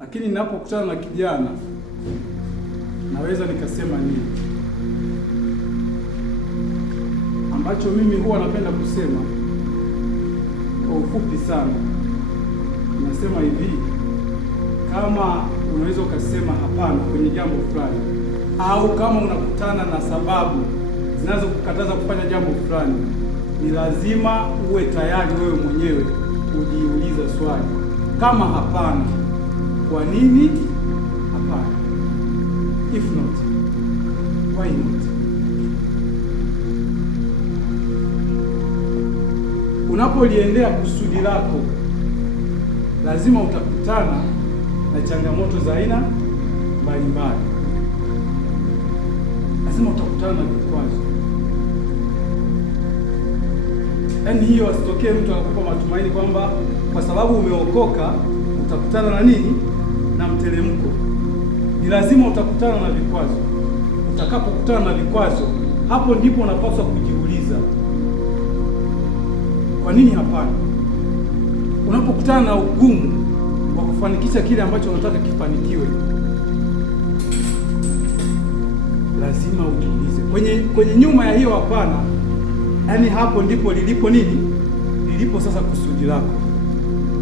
lakini ninapokutana na kijana naweza nikasema nini? Ambacho mimi huwa napenda kusema kwa ufupi sana, nasema hivi: kama unaweza ukasema hapana kwenye jambo fulani, au kama unakutana na sababu zinazokukataza kufanya jambo fulani, ni lazima uwe tayari wewe mwenyewe kujiuliza swali, kama hapana, kwa nini hapana? If not, why not? Unapoliendea kusudi lako, lazima utakutana na changamoto za aina mbalimbali, lazima utakutana na vikwazo. Yaani hiyo asitokee mtu akakupa matumaini kwamba kwa sababu umeokoka utakutana na nini, na mteremko. Ni lazima utakutana na vikwazo. Utakapokutana na vikwazo, hapo ndipo unapaswa kujiuliza, kwa nini hapana? Unapokutana na ugumu wa kufanikisha kile ambacho unataka kifanikiwe, lazima ujiulize kwenye nyuma ya hiyo hapana. Yaani hapo ndipo lilipo nini? Lilipo sasa kusudi lako.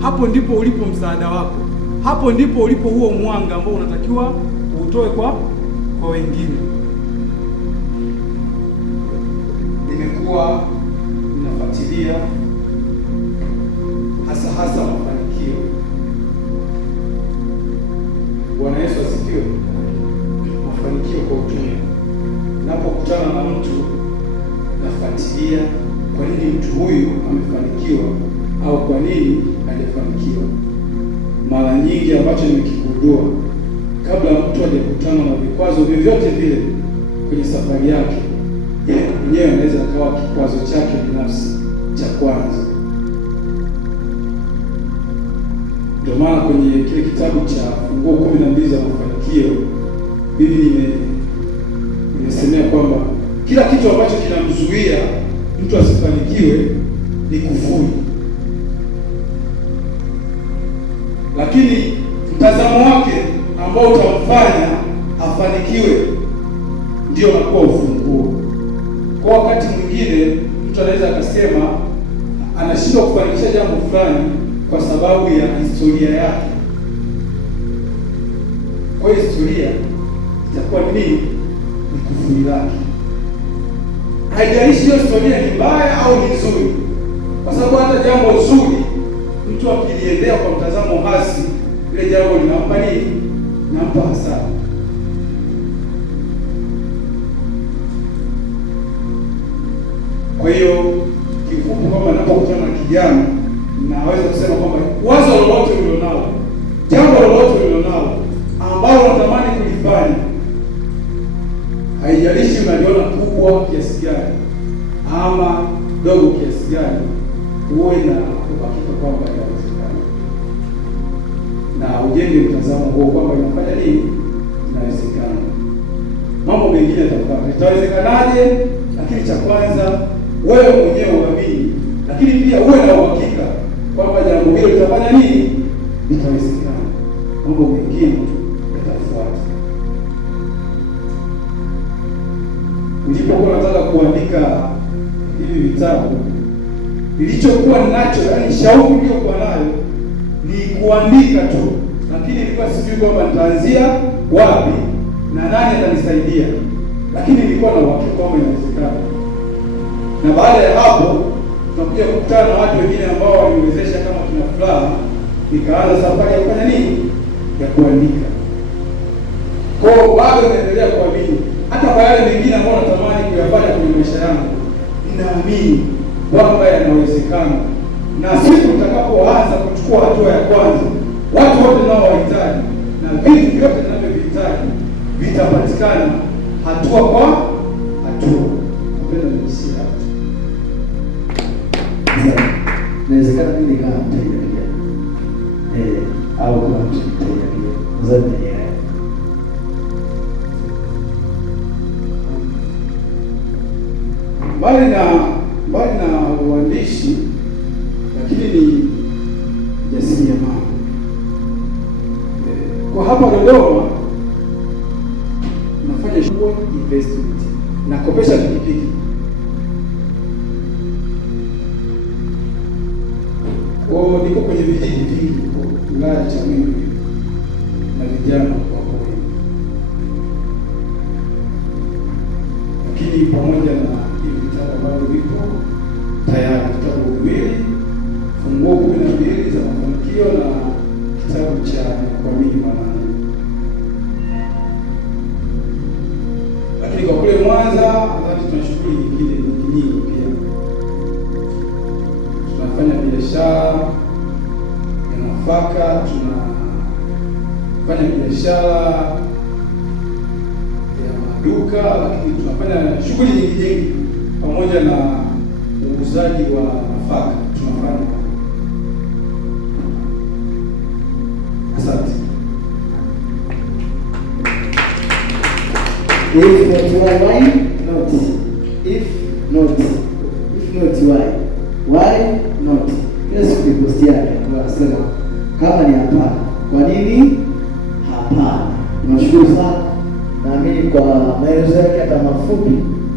Hapo ndipo ulipo msaada wako. Hapo ndipo ulipo huo mwanga ambao unatakiwa utoe kwa wengine. Nimekuwa ninafuatilia hasa mafanikio. Bwana Yesu asifiwe. Mafanikio kwa utume. Napokutana na mtu nafuatilia kwa nini mtu huyu amefanikiwa au kwa nini hajafanikiwa. Mara nyingi ambacho nimekigundua, kabla mtu hajakutana na vikwazo vyovyote vile kwenye safari yake, yeye mwenyewe anaweza akawa kikwazo chake binafsi cha kwanza. Ndio maana kwenye kile kitabu cha Funguo 12 za mafanikio, mimi nimesemea kwamba kila kitu ambacho kinamzuia mtu asifanikiwe ni kufuru, lakini mtazamo wake ambao utamfanya afanikiwe ndio unakuwa ufunguo. Kwa wakati mwingine mtu anaweza akasema anashindwa kufanikisha jambo fulani kwa sababu ya historia yake. Kwa hiyo historia itakuwa nini? Ni kufuru lake. Haijalishi hiyo historia ni mbaya au ni nzuri, kwa sababu hata jambo zuri mtu akiliendea kwa mtazamo hasi, ile jambo linampa nini? Linampa hasara. Kwa hiyo kifupi, kwamba ninapokutana na kijana, naweza kusema kwamba wazo lolote ulilonalo, jambo lolote ulilonalo ambalo unatamani kulifanya, haijalishi unaliona kubwa kiasi gani ama dogo kiasi gani, uwe na uhakika kwamba inawezekana, na ujenge mtazamo huo kwamba inafanya nini, inawezekana. Mambo mengine yatafuata. Itawezekanaje? Lakini cha kwanza wewe mwenyewe uamini, lakini pia uwe na uhakika kwamba jambo hilo litafanya nini, litawezekana. Mambo mengine yatafuata. Nilipokuwa nataka kuandika hivi vitabu, nilichokuwa ninacho, yaani shauku niliyokuwa nayo ni kuandika tu, lakini nilikuwa sijui kwamba nitaanzia wapi na nani atanisaidia, lakini nilikuwa na uhakika kwamba inawezekana. Na baada ya hapo tunakuja kukutana na watu wengine ambao waliwezesha kama kina Furaha, nikaanza safari ya kufanya nini, ya kuandika. Kwa hiyo bado naendelea kuamini hata kwa yale mengine ambayo natamani kuyafanya kwenye maisha yangu, ninaamini kwamba yanawezekana, na siku nitakapoanza kuchukua hatua ya kwanza, watu wote ninaowahitaji na vitu vyote ninavyovihitaji vitapatikana hatua kwa hatua. Napenda nisikie hapo. Inawezekana mimi kama mteja pia au kama mteja pia mzani ya mbali na uandishi, lakini ni jasiriamali. Kwa hapa Dodoma nafanya shughuli investment, nakopesha pikipiki. Kwa niko kwenye vijiji vingi wilaya ya Chamwino na vijana wako wengi, lakini pamoja na hivi vitabu ambavyo vipo tayari, vitabu viwili, funguo 12 za mafanikio na kitabu cha kuamini Mwanangu. Lakini kwa kule Mwanza hata tuna shughuli nyingi pia. Tunafanya biashara ya nafaka, tunafanya biashara ya maduka, lakini tunafanya shughuli nyingi pamoja na uuzaji wa nafaka tunafanya. Asante. If not why not? If not why? Why not? Kila siku ni posti yake anasema kama ni hapana, kwa nini hapana? Tunashukuru sana. Naamini kwa maelezo yake hata mafupi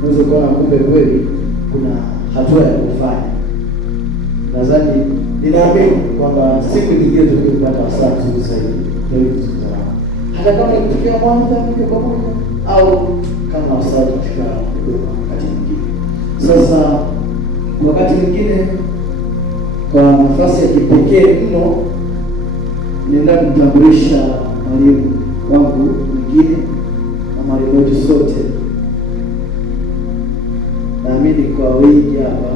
unaweza kuona kumbe kweli kuna hatua ya kufanya. Nadhani ninaamini kwamba siku nyingine tukipata wasaa mzuri zaidi ndio kuzungumza. Hata kama ikitokea Mwanza kwa moja au kama wasaa katika huduma wakati mwingine. Sasa wakati mwingine kwa nafasi ya kipekee mno ninaenda kumtambulisha mwalimu wangu mwingine na mwalimu wetu sote. Naamini kwa wengi hapa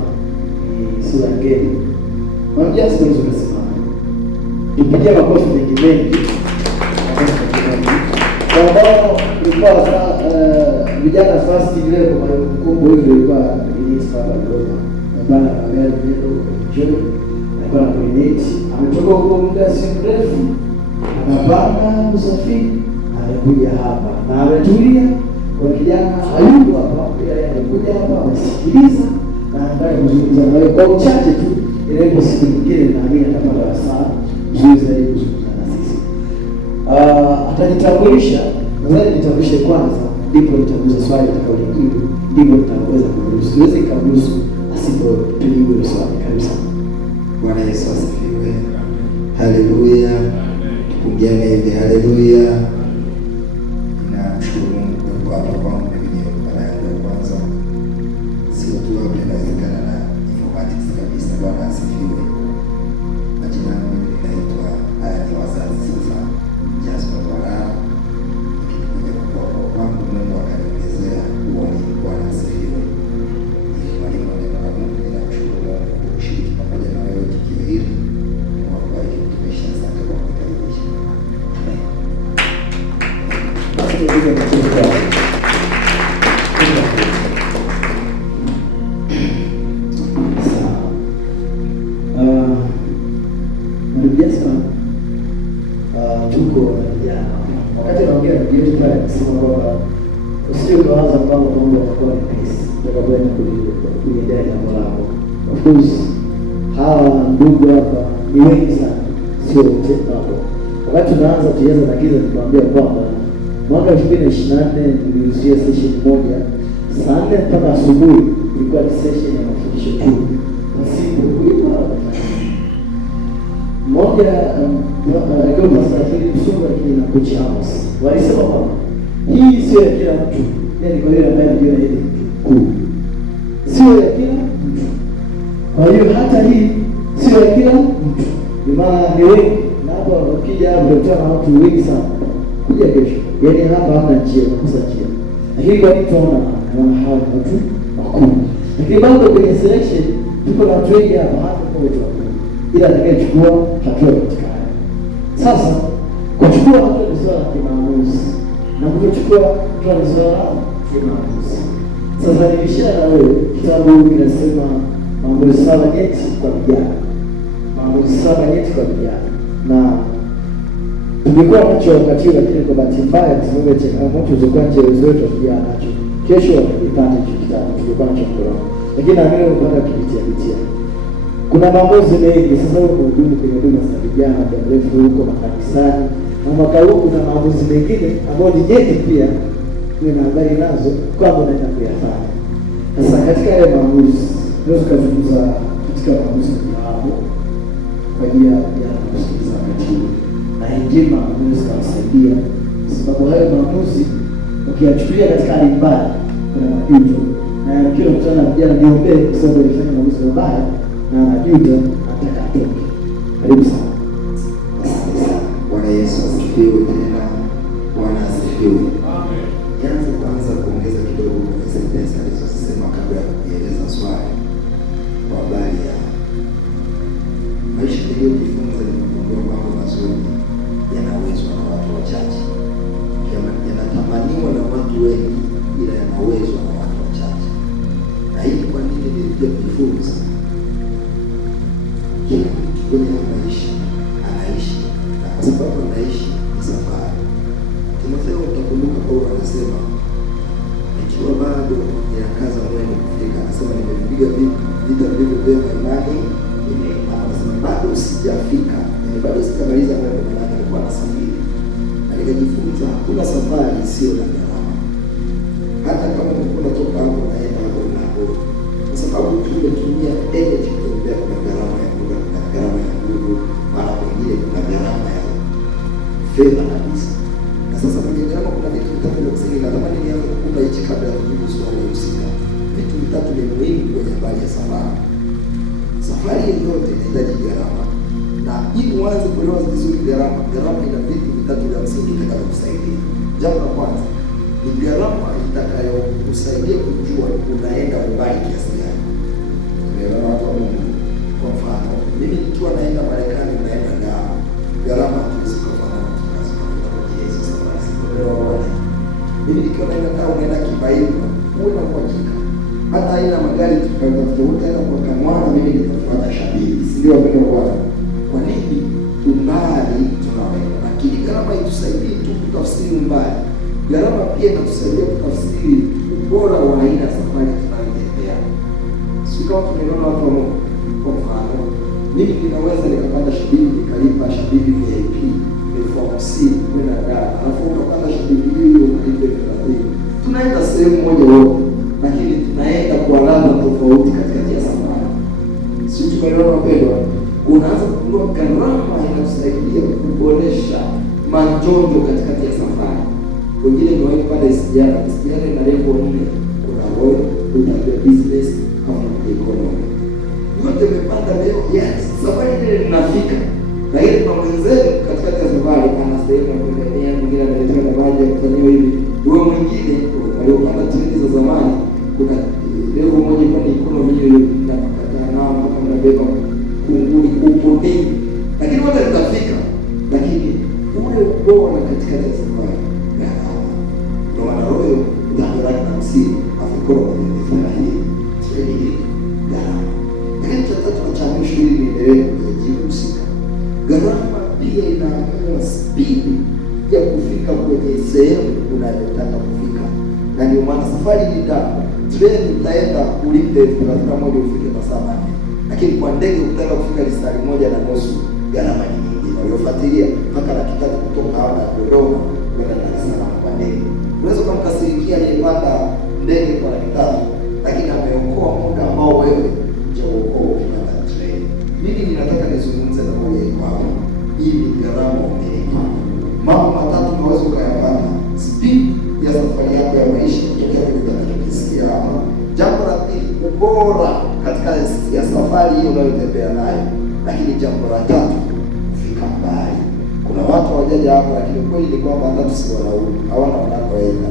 ni sura ngeni. Mmoja siwezi kusimama. Nipigie makofi mengi. Kwa ambao ilikuwa vijana fast ile kwa mkumbo hiyo ilikuwa ni sababu ndogo. Bana angalia video njoo alikuwa na coordinate, ametoka huko muda si mrefu, anapanga usafiri, anakuja hapa na ametulia. Kwa kijana hayuko hapa, yeye anakuja hapa amesikiliza na anataka kuzungumza nawe kwa uchache tu, ile siku nyingine na mimi atapata wasaa mzuri zaidi kuzungumza na sisi. Atajitambulisha, nadhani nitambulishe kwanza, ndipo nitakuuliza swali utakaolijibu, ndipo nitaweza kuruhusu. Siwezi kuruhusu asipojibu ile swali. Karibu sana. Bwana Yesu asifiwe. Haleluya. Tupungiane hivi haleluya. Ninamshukuru Mungu kwa hapa kwangu mwenyewe mara yangu ya kwanza. Sio tu hapo inawezekana na informatics kabisa. Bwana asifiwe. Majina yangu ninaitwa haya ni wazazi sasa. Jasper Barao. Nikikuja kwa kwangu Mungu akanielezea uone. Bwana asifiwe. Ni mwalimu wa Mungu. Ninamshukuru Mungu kwa kushiriki pamoja na wewe tukio hili. Mungu akubariki mtumishi. Asante kwa kunikaribisha. Amen. Tuko vijana. Wakati naongea na vijana pale nasema kwamba usije kuanza mambo yanakuwa mepesi. Utakapoenda kuendelea jambo lako. Of course hawa ndugu hapa ni wengi sana, sio wote hapo. Wakati tunaanza tuanza na giza, nikamwambia kwamba mwaka 2024 niliruhusia session moja saa 4 mpaka asubuhi, ilikuwa ni session ya mafundisho tu. Na siku ilikuwa moja akiwa msafiri kusoma lakini na coach Amos. Walisema kwamba hii sio ya kila mtu. Yaani kwa hiyo ambaye ndio ile kuu. Sio ya kila mtu. Kwa hiyo hata hii sio ya kila mtu. Ni maana ni wengi. Na hapo ukija hapo utapata watu wengi sana. Kuja kesho. Yaani hapa hapa njia, nakosa njia. Lakini kwa nini tunaona hawa watu wakuu. Lakini bado kwenye selection tuko na watu wengi hapa hapa kwa watu wakuu. Ila atakayechukua hatua katika haya. Sasa kuchukua hatua ni swala la kimaamuzi. Na kuchukua hatua ni swala la kimaamuzi. Sasa nilishia na wewe kitabu kinasema mambo 7 nyeti kwa vijana. Mambo 7 nyeti kwa vijana. Na tulikuwa nacho wakati huo, lakini kwa bahati mbaya kwa sababu ya changamoto zilizokuwa nje wetu vijana nacho. Kesho watakipata hicho kitabu tulikuwa nacho mkononi. Lakini naamini unapata kupitia. Kuna maamuzi mengi sasa huko kuhudumu kwenye huduma za vijana kwa mrefu huko makanisani. na mwaka huu kuna maamuzi mengine ambayo ni nyeti pia uwe na habari nazo kwamba unaenda kuyafanya. Sasa katika yale maamuzi tunaweza kuzungumza katika maamuzi hapo kwa ajili ya kusikiliza wakati na hekima inaweza kusaidia, sababu hayo maamuzi ukiyachukulia katika hali mbaya kuna majuto, na kila mtu anajua niombe kwa sababu alifanya maamuzi mabaya na majuto anataka atoke. Karibu sana. Bwana Yesu asifiwe tena. Bwana asifiwe. Amen. Nianze kwanza kuongeza kidogo kwenye sentensi alizosema kabla ya kueleza swali kwa habari ya maisha niliyojifunza. Nimegundua mambo mazuri yanawezwa na watu wachache, yanatamaniwa na watu wengi, ila yanawezwa na watu wachache. Na hii kwa nini nilikuja kujifunza? Kila mtu kwenye maisha anaishi, na kwa sababu anaishi ni safari. Timotheo, utakumbuka Paulo anasema nikiwa bado ninakaza mwendo kufika, anasema nimepiga vita vilivyo vyema, imani nimeimara. Anasema bado sijafika, yani bado sijamaliza mwendo, maana nilikuwa nasafiri. Na nikajifunza hakuna safari isiyo na gharama, hata kama unatoka hapo naenda hapo na hapo, kwa sababu tumetumia energy kutembea. Kuna gharama ya muda, kuna gharama ya nguvu, mara nyingine kuna gharama ya fedha kabisa. Na sasa kwenye gharama kuna vitu vitatu vya msingi. Natamani nianze kukupa hichi kabla ya kujibu swali husika. Vitu vitatu ni muhimu kwenye habari ya safari. Safari yoyote inahitaji gharama, na ili uanze kuelewa vizuri gharama ina vitu vitatu vya msingi vitakavyokusaidia. Jambo la kwanza ni gharama itakayokusaidia kujua unaenda umbali kiasi gani. Unaelewa watu wa Mungu? Kwa mfano, mimi nikiwa naenda Marekani, naenda gharama tulizokuwa mimi nikiwa naenda Dar, unaenda Kibailwa, uwe na uhakika hata aina magari tutakayotafuta hata kwa Kamwana, mimi nitafuata Shabili, si ndio wapendwa Bwana? Kwa nini? Umbali tunaenda, lakini gharama itusaidii tu kutafsiri umbali, gharama pia inatusaidia kutafsiri ubora wa aina ya safari tunayotembea. Si kama tunaelewana watu wa Mungu? Kwa mfano, mimi ninaweza nikapanda Shabili nikalipa Shabili VIP $50 kwenda Dar, alafu ukapanda Shabili hiyo unalipa $30. Tunaenda sehemu moja wote, lakini tunaenda kwa ladha tofauti katikati ya safari. Si tumeelewana wapendwa? Unaanza kugundua gharama inatusaidia kuboresha majonjo katikati ya safari. Wengine ni wao pale SGR ina level 4. Kuna road, kuna business, kama economy. Yote imepanda leo, yes, safari ile inafika. Lakini kwa mwenzetu katikati ya safari ana sehemu ya kuendelea, mwingine anataka na maji ya kufanywa hivi. Wewe mwingine waliopanda treni za zamani, kuna leo moja kwa ni economy hiyo inapata nao kama unabeba kunguni kuponi. Lakini wote tutafika. Lakini ule ubora katikati ya safari na ndio maana roho ndio na msiri afikoro ni furahi treni hii gharama. Lakini tatu cha mwisho ili niendelee kujibu husika. Gharama pia inaamua spidi ya kufika kwenye sehemu unayotaka kufika. Na ndio maana safari ni damu. Treni utaenda ulipe $31 ufike masaa 4. Lakini kwa ndege ukitaka kufika saa 1:30, gharama ni nyingi. Waliofuatilia mpaka $3 kutoka hapa Dodoma kwenda Dar es Salaam kwa ndege. Unaweza kumkasirikia aliyepanda ndege kwa $3, lakini ameokoa muda ambao wewe hujaokoa ukipanda treni. Mimi ninataka nizungumze na moja iko hapo. Hii ni gharama umelipa. Mambo matatu unaweza ukayapata speed ya safari yako ya maisha kutokea kwenye tunachokisikia hapa. Jambo la pili, ubora katika ya safari hiyo unayotembea nayo. Lakini jambo la tatu, kufika mbali. Kuna watu hawajaja hapa, lakini kweli ni kwamba hata tusiwalaumu, hawana wanakoenda.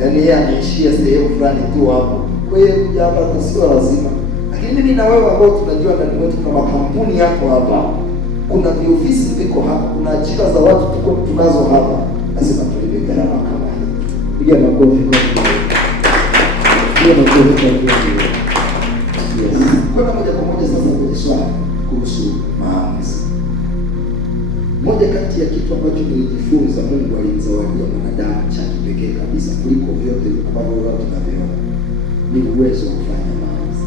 Yaani yeye ameishia sehemu fulani tu hapo. Kwa hiyo kuja hapa sio lazima. Lakini mimi na wewe ambao tunajua ndani mwetu kuna makampuni yako hapa, kuna viofisi viko hapa, kuna ajira za watu tunazo hapa, lazima tulipe gharama kama hii. Piga makofi kwa Mungu. Piga makofi kwa Mungu. Yes. Kwenda moja kwa moja sasa kwenye swali kuhusu maamuzi. Moja kati ya kitu ambacho nilijifunza, Mungu alimzawadia mwanadamu cha kipekee kabisa kuliko vyote ambavyo watu tunaviona, ni uwezo wa kufanya maamuzi.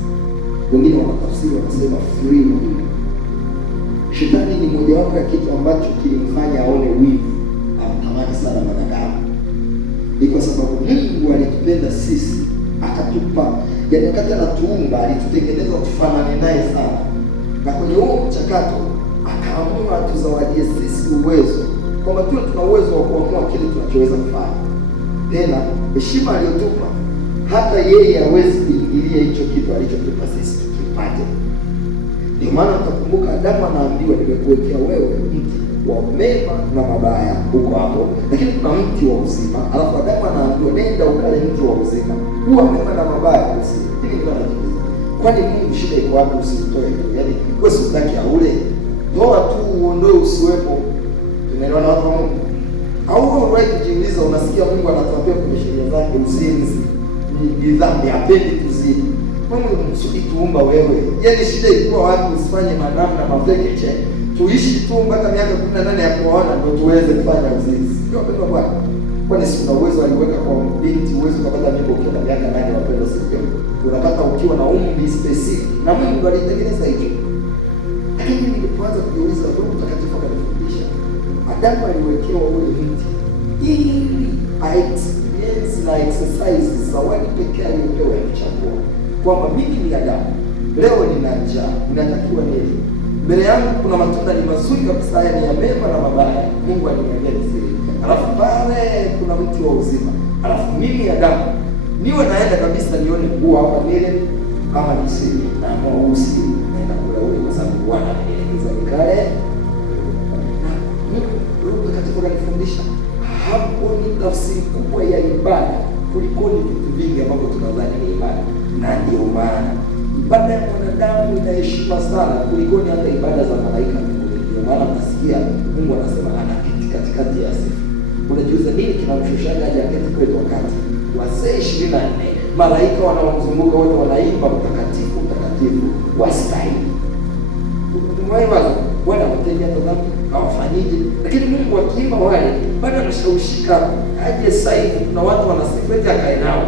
Wengine wanatafsiri wanasema free will. Shetani ni mojawapo ya kitu ambacho kilimfanya aone wivu, amtamani sana mwanadamu. Ni kwa sababu Mungu alitupenda sisi, akatupa, yaani wakati anatuumba alitutengeneza tufanane naye sana, na kwenye huo mchakato akaamua tuzawadie sisi uwezo, kwamba tuwe tuna uwezo wa kuamua kile tunachoweza kufanya. Tena heshima aliyotupa, hata yeye hawezi kuingilia hicho kitu alichotupa sisi tukipate. Ndio maana utakumbuka Adamu anaambiwa, nimekuwekea wewe mti wa mema na mabaya huko hapo, lakini kuna mti wa uzima. Alafu Adamu anaambiwa, nenda ukale mti wa uzima, huwa mema na mabaya usile. Hili ndio anajiuliza, kwani Mungu shida iko wapi usitoe? Yaani wewe si unataka aule, toa tu uondoe usiwepo. Tunaelewana watu wa Mungu? Au wewe kujiuliza, unasikia Mungu anatuambia kwenye sheria zake uzinzi ni dhambi, hapendi kuzini. Mungu msudi tuumba wewe. Yaani shida ilikuwa wapi usifanye madamu na mafekeche? Tuishi tu mpaka miaka 18 ya kuoana ndio tuweze kufanya uzinzi. Ndio wapendwa Bwana. Kwani si una uwezo aliweka kwa binti uwezo kupata mimba ukiwa na miaka 8 wapendwa sio? Unapata ukiwa na umri specific. Na Mungu alitengeneza hicho. Lakini nilipoanza kujiuliza, Roho Mtakatifu akanifundisha. Adamu aliwekewa ule mti ili experience na exercise zawadi pekee aliyopewa ya kuchagua, kwamba mimi ni Adamu, leo nina njaa, ninatakiwa nini? Mbele yangu kuna matunda ni mazuri kabisa, haya ni ya mema na mabaya, Mungu aliniambia nisile. Alafu pale kuna mti wa uzima. Alafu mimi Adamu niwe naenda kabisa nione nguo hapa nile kama nisili, na mweusi naenda kula ule, kwa sababu Bwana amenielekeza nikale. Roho Mtakatifu ananifundisha hapo ni tafsiri kubwa ya ibada kuliko ni vitu vingi ambavyo tunadhani ni ibada. Na ndio maana ibada ya mwanadamu ina heshima sana kuliko ni hata ibada za malaika. Ndio maana nasikia Mungu anasema anaketi katikati ya sifa. Unajiuliza nini kinamshushaga aje aketi kwetu wakati wazee 24 malaika wanaomzunguka wote wanaimba mtakatifu mtakatifu wastahili. Mwaima Bwana mtendea dhambi hawafanyije, lakini Mungu akiimba wale bado anashawishika aje. Sasa hivi kuna watu wanasifu eti akae nao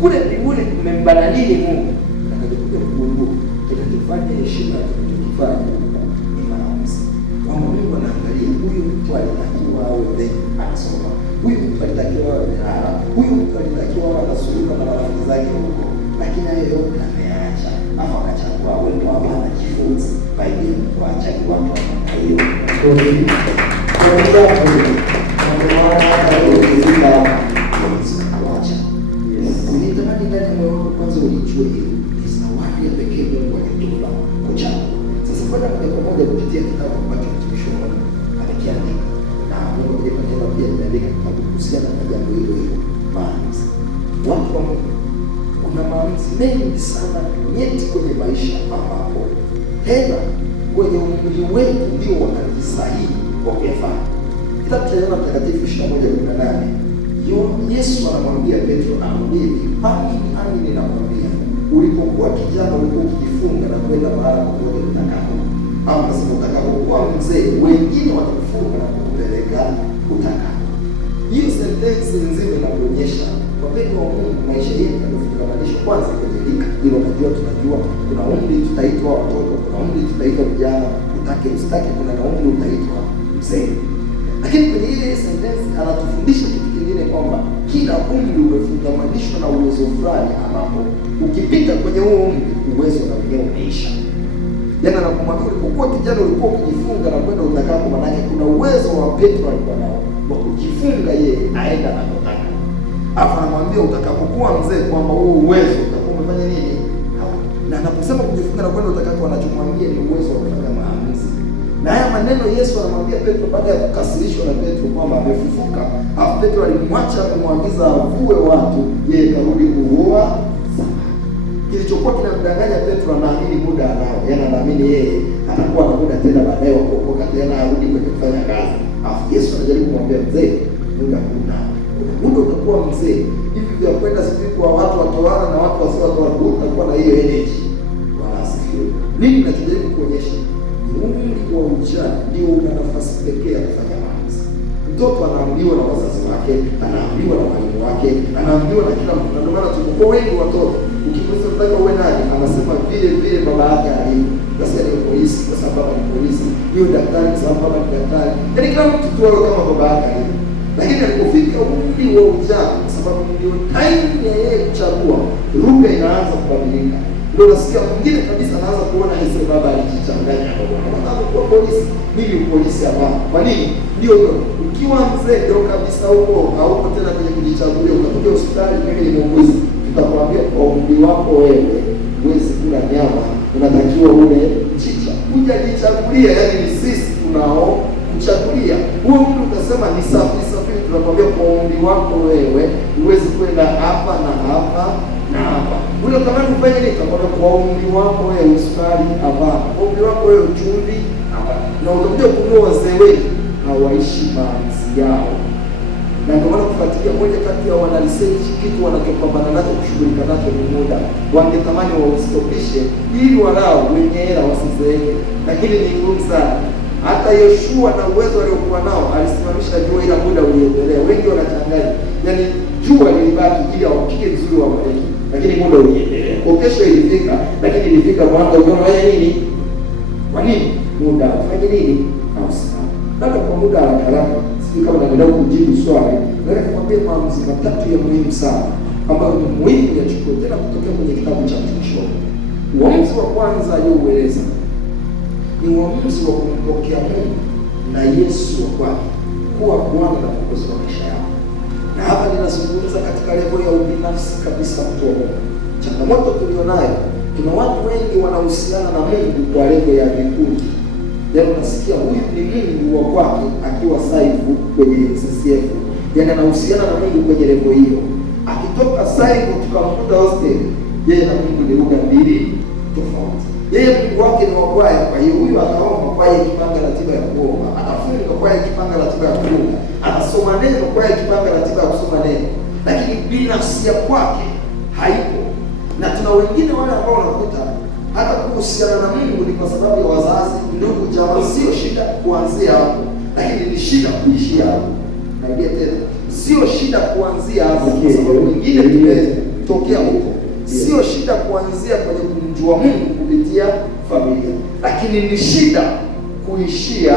kule mbinguni, kumembana nini Mungu? Akakuja kugundua kinachofanya heshima tukifanya ni maamuzi, kwamba Mungu anaangalia huyu mtu alitakiwa awe mbele anasoma, huyu mtu alitakiwa awe mehara, huyu mtu alitakiwa awe anasuluka na marafiki zake huko, lakini hayo yote ameacha, afa akachagua wewe hapa anajifunza Biblia kuacha watu wa hiyo. Unitamani ndani ya moyo wako kwanza ulijue hiyo ni zawadi ya pekee Mungu alitupa kuchagua. Sasa kwenda moja kwa moja kupitia kitabu ambacho mtumishi wa Mungu amekiandika, na Mungu ndiye pia ameandika kitabu kuhusiana na jambo hilo hilo, maamuzi. Watu wa Mungu, kuna maamuzi mengi sana nyeti kwenye maisha ambapo tena kwenye umri wetu ndio wakati sahihi wa kuyafanya. Kitabu cha Yohana Mtakatifu 21:18, Yesu anamwambia Petro, amwambie, amini amini ninakwambia, ulipokuwa kijana ulikuwa ukijifunga na kwenda mahali popote utakapo, au nasema utakapokuwa mzee wengine watakufunga na kukupeleka utakapo. Hiyo sentensi nzima inaonyesha wapendwa wa Mungu, maisha yetu yanafungamanishwa kwanza kwenye lika hilo. Najua tunajua kuna umri tutaitwa watoto, kuna umri tutaitwa vijana, utake usitake, kuna na umri utaitwa mzee. Lakini kwenye ile sentensi anatufundisha kitu kingine, kwamba kila umri umefungamanishwa na uwezo fulani, ambapo ukipita kwenye huo umri uwezo na wenyewe umeisha. Yaani anakumwambia ulipokuwa kijana ulikuwa ukijifunga na kwenda utakapo, maana kuna uwezo wa Petro alikuwa nao wa kujifunga yeye aenda anataka. Alafu anamwambia utakapokuwa mzee kwamba huo uwezo utakuwa umefanya nini? Na anaposema kujifunga na kwenda utakapo, anachomwambia ni uwezo wa kufanya maamuzi. Na haya maneno Yesu anamwambia Petro baada ya kukasirishwa na Petro kwamba amefufuka. Alafu Petro alimwacha kumwagiza avue watu, yeye karudi kuvua samaki. Kilichokuwa kinamdanganya Petro, anaamini muda anao. Yaani anaamini yeye atakuwa na muda tena baadaye wa kuokoka tena arudi kwenye kufanya kazi. Alafu Yesu anajaribu kumwambia mzee, muda huna. Muda utakuwa mzee. Hivi vya kwenda siku kwa watu watoana na watu wasio watoana, utakuwa na hiyo energy. Wanasifiwe. Nini nachojaribu kuonyesha? Umri wa ujana ndio una nafasi pekee ya kufanya maamuzi. Mtoto anaambiwa na wazazi wake, anaambiwa na mwalimu wake, anaambiwa na kila mtu. Ndio maana tunakuwa wengi watoto Ukimuuliza unataka uwe nani, anasema vile vile baba yake alivyo. Sasa ni polisi kwa sababu baba ni polisi, hiyo daktari kwa sababu baba ni daktari. Yaani kila mtu tu awe kama baba yake alivyo. Lakini alipofika umri wa ujana, kwa sababu ndio time ya yeye kuchagua, lugha inaanza kubadilika. Ndio nasikia mwingine kabisa anaanza kuona hisi baba alijichanganya kama kwa polisi. Mimi polisi hapa. Kwa nini? Ndio hiyo. Ukiwa mzee ndio kabisa huko, hauko tena kwenye kujichagulia, utakuja hospitali, mimi ni muuguzi, tutakwambia kwa umri wako wewe huwezi kula nyama, unatakiwa ule mchicha. Kuja jichagulia, yaani ni sisi tunao kuchagulia. Huo mtu utasema ni safi, tunakwambia kwa umri wako wewe huwezi kwenda hapa na hapa na hapa. Ule kama ufanye nini, tunakwambia kwa umri wako wewe sukari hapa, kwa umri wako wewe chumvi hapa. Na utakuja kuona wazee wengi hawaishi maamuzi yao. Na ndio maana kufuatilia moja kati ya wana research kitu wanachopambana nacho kushughulika nacho ni muda. Wangetamani waustopishe ili walau wenye hela wasizeeke, lakini ni ngumu sana. Hata Yoshua na uwezo aliokuwa nao alisimamisha jua ila muda uliendelea. Wengi wanachanganya. Yaani jua lilibaki ili awapige vizuri wa Amaleki, lakini muda uliendelea. Kwa kesho ilifika, lakini ilifika mwanga unaona nini? Kwa nini? Muda ufanye nini? Hausa. Labda kwa muda haraka. Sisi kama naendelea kujibu swali, nataka kukwambia maamuzi matatu ya muhimu sana ambayo ni muhimu yachukue tena kutoka kwenye kitabu cha Mtumishi. Uamuzi wa kwanza alioueleza ni uamuzi wa kumpokea Mungu na Yesu wa kwake kuwa Bwana na Mwokozi wa maisha yao. Na hapa ninazungumza katika level ya ubinafsi kabisa mtu wa Mungu. Changamoto tulionayo, kuna watu wengi wanahusiana na Mungu kwa level ya vikundi. Yaani unasikia huyu ni Mungu wa kwake akiwa saifu kwenye CCF. Yaani anahusiana na Mungu kwenye level hiyo. Akitoka saifu tukamkuta hostel, yeye na Mungu ni lugha mbili tofauti. Yeye Mungu wake ni wa kwaya, kwa hiyo huyu ataomba kwaya ikipanga ratiba ya kuomba, atafunga kwaya ikipanga ratiba ya kufunga, atasoma neno kwaya ikipanga ratiba ya kusoma neno, lakini binafsi ya kwake haipo. Na tuna wengine wale ambao wanakuta hata kuhusiana na Mungu ni kwa sababu ya wazazi, ndugu, jamaa. Sio shida kuanzia hapo, lakini ni shida kuishia hapo. Narudia tena, sio shida kuanzia hapo, kwa sababu wengine tumetokea huko. Sio shida kuanzia kwenye kumjua Mungu kupitia familia, lakini ni shida kuishia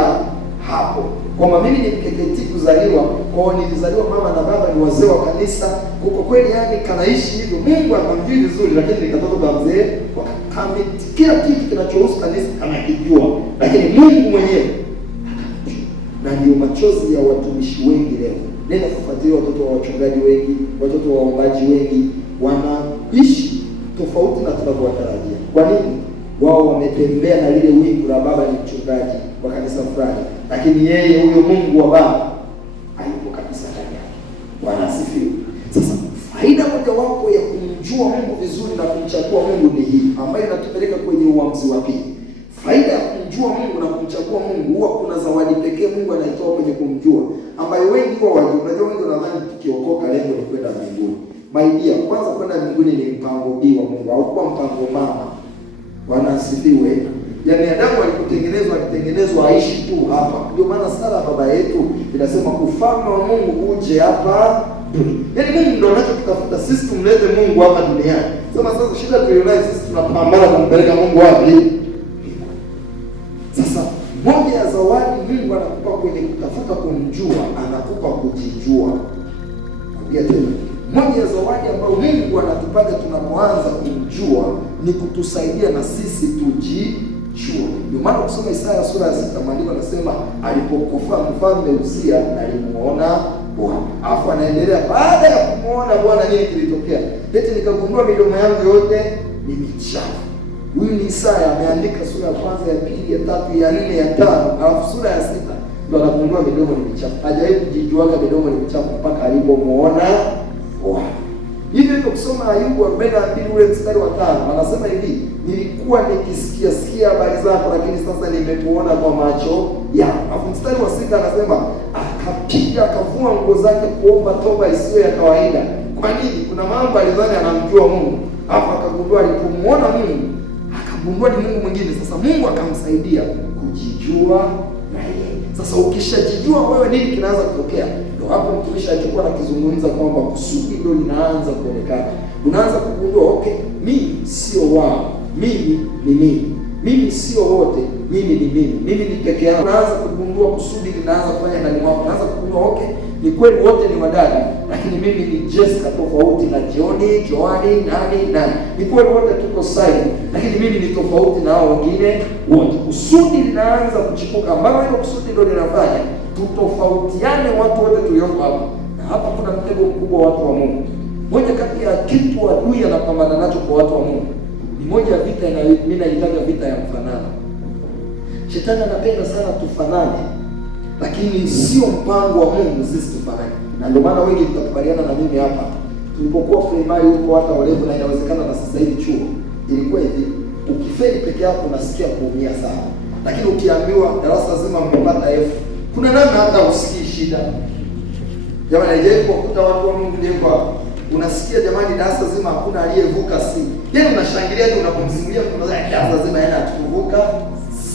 hapo. Kwamba mimi ni mkeketi kuzaliwa, kwa nilizaliwa mama na baba ni wazee wa kanisa, kwa kweli yani kanaishi hivyo, Mungu akamjui vizuri, lakini nikatoka kwa mzee kwa kamiti, kila kitu kinachohusu kanisa anakijua, lakini Mungu mwenyewe akamjua. Na ndio machozi ya watumishi wengi leo. Nenda kufuatilia watoto wa wachungaji wengi, watoto wa waombaji wengi wanaishi tofauti na tunavyowatarajia. Kwa nini? Wao wametembea na lile wingu la baba ni mchungaji wa kanisa fulani, lakini yeye huyo Mungu wa baba hayupo kabisa ndani yake. Bwana asifiwe. Sasa faida mojawapo ya kumjua Mungu vizuri na kumchagua Mungu ni hii, ambayo inatupeleka kwenye uamuzi wa pili. Faida ya kumjua Mungu na kumchagua Mungu, huwa kuna zawadi pekee Mungu anaitoa kwenye kumjua, ambayo wengi wao wajua. Unajua wengi wanadhani tukiokoka lengo ni kwenda mbinguni. Maidia, kwanza kwenda mbinguni ni mpango B wa Mungu, haukuwa mpango mama. Bwana asifiwe. Yaani Adamu alitengenezwa aishi tu hapa. Ndio maana sala baba yetu inasema ufalme wa Mungu uje hapa. Yaani Mungu ndio anachotutafuta sisi, tumlete Mungu hapa duniani. Sema sasa shida tulionayo sisi, tunapambana kumpeleka Mungu wapi? Sasa moja ya zawadi Mungu anakupa kwenye kutafuta kumjua, anakupa kujijua. Mwambie tena, moja ya zawadi ambayo Mungu anatupaga tunapoanza kumjua ni kutusaidia na sisi tujijue. Ndio maana kusoma Isaya sura ya 6, maandiko yanasema alipokufa mfalme Uzia alimuona Bwana. Alafu anaendelea, baada ya kumuona Bwana nini kilitokea? Eti nikagundua midomo yangu yote ni michafu. Huyu ni Isaya ameandika sura ya kwanza, ya pili, ya tatu, ya 4, ya 5, alafu sura ya 6 ndio anagundua midomo ni michafu. Hajawahi kujijuaga midomo ni michafu mpaka alipomuona Bwana. Hivyo kusoma Ayubu 42 ule mstari wa 5 anasema hivi, nilikuwa nikisikia habari zako, lakini sasa nimekuona kwa macho yangu. Alafu mstari wa 6 anasema akapiga akavua nguo zake kuomba toba isiyo ya kawaida. Kwa nini? Kuna mambo alidhani anamjua Mungu, alafu akagundua alipomuona Mungu akagundua ni Mungu mwingine. Sasa Mungu akamsaidia kujijua na yeye. Sasa ukishajijua wewe nini kinaanza kutokea, ndio hapo mtumishi alichokuwa anakizungumza kwamba kusudi ndio linaanza kuonekana. Unaanza kugundua okay, mimi sio wao, mimi ni mimi. Mimi sio wote, mimi ni mimi. Mimi ni peke yangu. Unaanza kugundua kusudi linaanza kufanya ndani mwako. Unaanza kugundua okay, ni kweli wote ni wadada, lakini mimi ni Jessica tofauti na Joani, nani. Ni kweli wote tuko sawa, lakini mimi ni tofauti na hao wengine wote. Kusudi linaanza kuchipuka, ambalo hilo kusudi ndio linafanya tutofautiane watu wote tulioko hapa. Na hapa kuna mtego mkubwa wa watu wa Mungu. Moja kati ya kitu adui anapambana nacho kwa watu wa Mungu ni moja ya vita, na mimi naitaja vita ya mfanano. Shetani anapenda sana tufanane, lakini sio mpango wa Mungu sisi tufanane. Na ndio maana wengi tutakubaliana na mimi hapa, tulipokuwa primary huko hata olevu, na inawezekana na sasa hivi chuo, ilikuwa hivi: ukifeli peke yako unasikia kuumia sana, lakini ukiambiwa darasa zima mmepata F, kuna namna hata usikii shida. Jamani, haijawahi kukuta watu wa Mungu ndio unasikia jamani, darasa zima hakuna aliyevuka C. Yaani unashangilia tu unapomsimulia mtu darasa zima yana atuvuka C.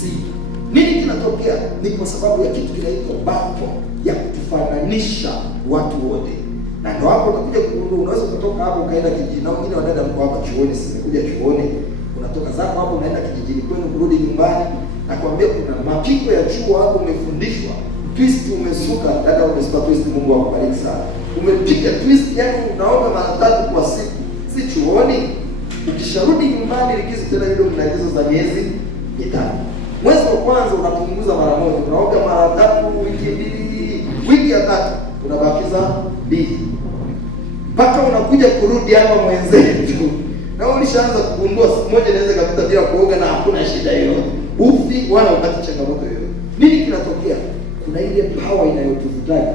Nini kinatokea? Ni kwa sababu ya kitu kinaitwa battle ya kutufananisha watu wote. Na ndio hapo utakuja kugundua, unaweza kutoka hapo ukaenda kijijini, na wengine wadada mko hapa chuoni, simekuja chuoni, unatoka zako hapo unaenda kijijini kwenu kurudi nyumbani, na kuambia kuna mapigo ya chuo hapo umefundishwa. Twist umesuka, dada umesuka twist, Mungu akubariki sana. Umepiga twist, yani unaoga mara 3 kwa siku. Si chuoni. Ukisharudi nyumbani likizo tena ile mnalizo za miezi 5. Mwezi wa kwanza unapunguza mara moja, unaoga mara 3, wiki 2, wiki ya 3 unabakiza 2. Mpaka unakuja kurudi hapa mwenzetu. Na ulishaanza kugundua siku moja inaweza kupita bila kuoga na hakuna shida yoyote. Ufi wala upate changamoto yoyote. Nini kinatokea? Kuna ile power inayotuvutaga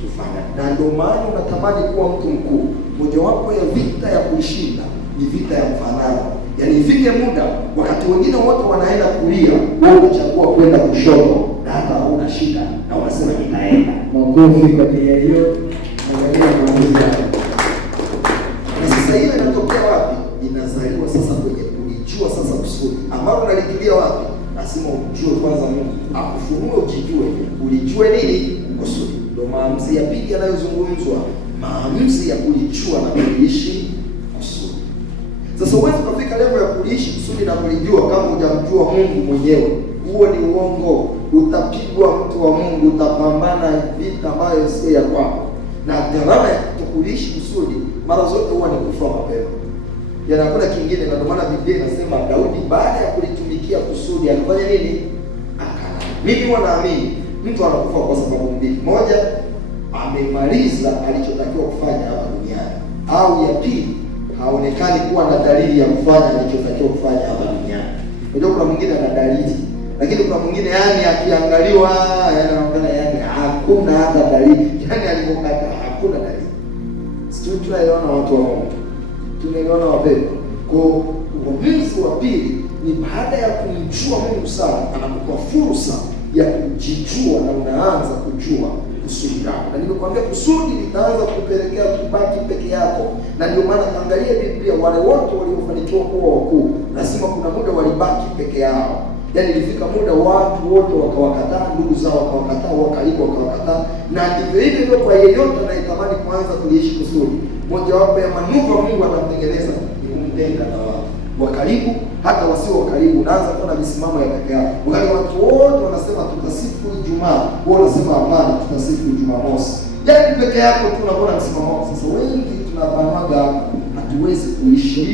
tufanya. Na ndio maana unatamani kuwa mtu mkuu. Mojawapo ya vita ya kuishinda ni vita ya mfanano. Yaani ifike muda wakati wengine wote wanaenda kulia, wewe unachagua kwenda kushoto na hata hauna shida na unasema nitaenda. Makofi kwa nia hiyo. Angalia maamuzi yako. Na sasa hiyo inatokea wapi? Inazaliwa sasa kwenye kulijua sasa kusudi. Ambao unalijulia wapi? Lazima ujue kwanza Mungu. Akufunue ujijue. Ulijue nini? Kusudi. Ndio maamuzi ya pili yanayozungumzwa. Maamuzi ya kulijua na kuishi kusudi. Sasa uweze kufika level ya kuishi kusudi na kulijua kama hujamjua Mungu mwenyewe. Huo ni uongo. Utapigwa mtu wa Mungu, utapambana vita ambayo sio ya kwako. Na gharama ya kuishi kusudi mara zote huwa ni kufa mapema. Yana hakuna kingine. Na ndio maana Biblia inasema Daudi baada ya kulitumikia kusudi alifanya nini? Akala. Mimi wanaamini mtu anakufa kwa sababu mbili. Moja, amemaliza alichotakiwa kufanya hapa duniani, au ya pili, haonekani kuwa na dalili ya kufanya alichotakiwa kufanya hapa duniani. Unajua kuna mwingine ana dalili, lakini kuna mwingine yani akiangaliwa yanaonekana yani hakuna hata dalili. Yani alipokata hakuna dalili. Sisi tunaelewana watu wa Mungu. Tunaelewana wapendwa. Kwa uamuzi wa pili ni baada ya kumjua Mungu sana, anakupa fursa ya kujijua na unaanza kujua kusudi lako. Na nimekwambia kusudi litaanza kupelekea kubaki peke yako. Na ndio maana angalia Biblia, wale wote waliofanikiwa kuwa wakuu, lazima kuna muda walibaki peke yao. Yaani ilifika muda watu wote wakawakataa, ndugu zao wakawakataa, wakaribu wakawakataa. Na ndivyo hivyo kwa yeyote anayetamani kuanza kuishi kusudi, mojawapo ya manuva Mungu atamtengeneza ni kumtenga na watu wa karibu, hata wasio wa karibu. Unaanza kuwa na misimamo ya peke yako. Wakati watu wote wanasema tutasifu Ijumaa, wewe unasema hapana, tutasifu Jumamosi. Yaani peke yako tu unakuwa na msimamo. Sasa wengi tunapanaga hatuwezi kuishi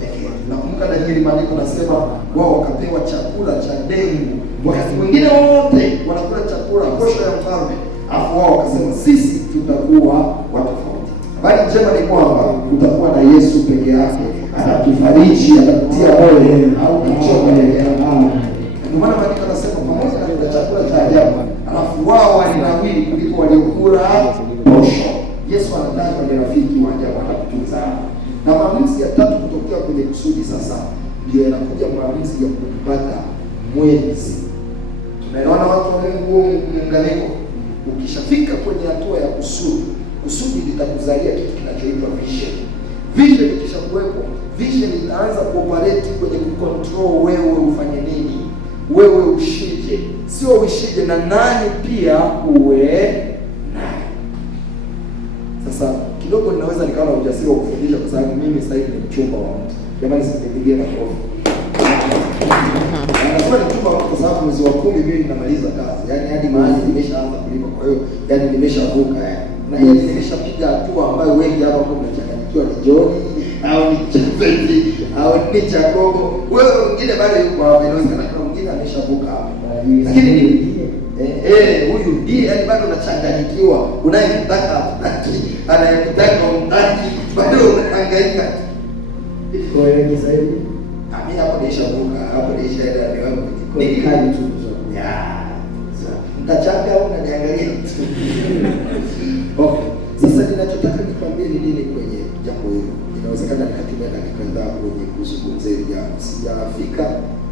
peke yetu. Nakumbuka Danieli, maandiko nasema wao wakapewa chakula cha dengu, wakati wengine wote wanakula chakula posho ya mfalme, afu wao wakasema sisi tutakuwa watu tofauti. Bali njema ni kwamba utakuwa na Yesu peke yake, atakufariji, atakutia moyo, au kuchoka mbele yako. Ndio maana maandiko yanasema pamoja na kula chakula cha ajabu, alafu wao walinawiri kuliko waliokula posho. Yesu anataka ni rafiki wa ajabu, atakutunza. Na maamuzi ya tatu kutokea kwenye kusudi sasa ndio yanakuja maamuzi ya kupata mwenzi. Tunaelewana watu wa Mungu, muunganiko. Ukishafika kwenye hatua ya kusudi, kusudi litakuzalia kitu kinachoitwa vision. Vision ikishakuwepo, vision itaanza kuoperate kwenye kucontrol wewe ufanye nini, wewe ushije. sio uishije na nani pia uwe naye. Sasa kidogo ninaweza nikawa na ujasiri wa kufundisha kwa sababu mimi sasa hivi ni mchumba wa mtu. Jamani, sipigie na kofi. Anasema ni mchumba kwa sababu mwezi wa 10 mimi ninamaliza kazi. Yaani hadi mahali nimeshaanza kulipa. Kwa hiyo yaani nimeshavuka yani. Na yaani nimeshapiga hatua ambayo wengi hapa kwa mnachanganyikiwa ni John au ni Chapeti au ni Chakobo. Wewe mwingine bado yuko hapa. Inawezekana kuna mwingine ameshavuka hapa. Lakini huyu ndiye yani bado unachanganyikiwa. Unayemtaka hataki, anayemtaka umtaki, bado unahangaika. Kwa hiyo ni sasa hivi mimi hapo nishavuka, hapo nishaenda ni wangu ni kali tu. Ya. Mtachanga au unaniangalia? Okay. Sasa ninachotaka nikwambie ni nini kwenye jambo hilo. Inawezekana nikatumia dakika kadhaa kwenye kuzungumzia hili jambo. Sijafika,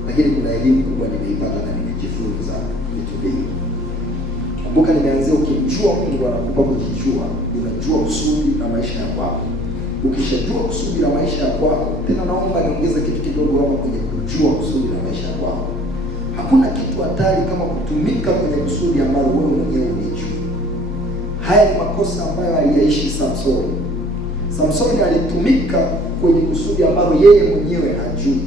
lakini kuna elimu kubwa nimeipata na nimejifunza vitu vingi. Kumbuka nimeanzia ukimjua Mungu anakupa kujijua, unajua kusudi na maisha ya kwako. Ukishajua kusudi la maisha ya kwako, tena naomba niongeze kitu kidogo hapa kwenye kujua kusudi la maisha ya kwako. Hakuna kitu hatari kama kutumika kwenye kusudi ambalo wewe mwenyewe unijui. Haya ni makosa ambayo aliyaishi Samsoni. Samsoni alitumika kwenye kusudi ambalo yeye mwenyewe hajui.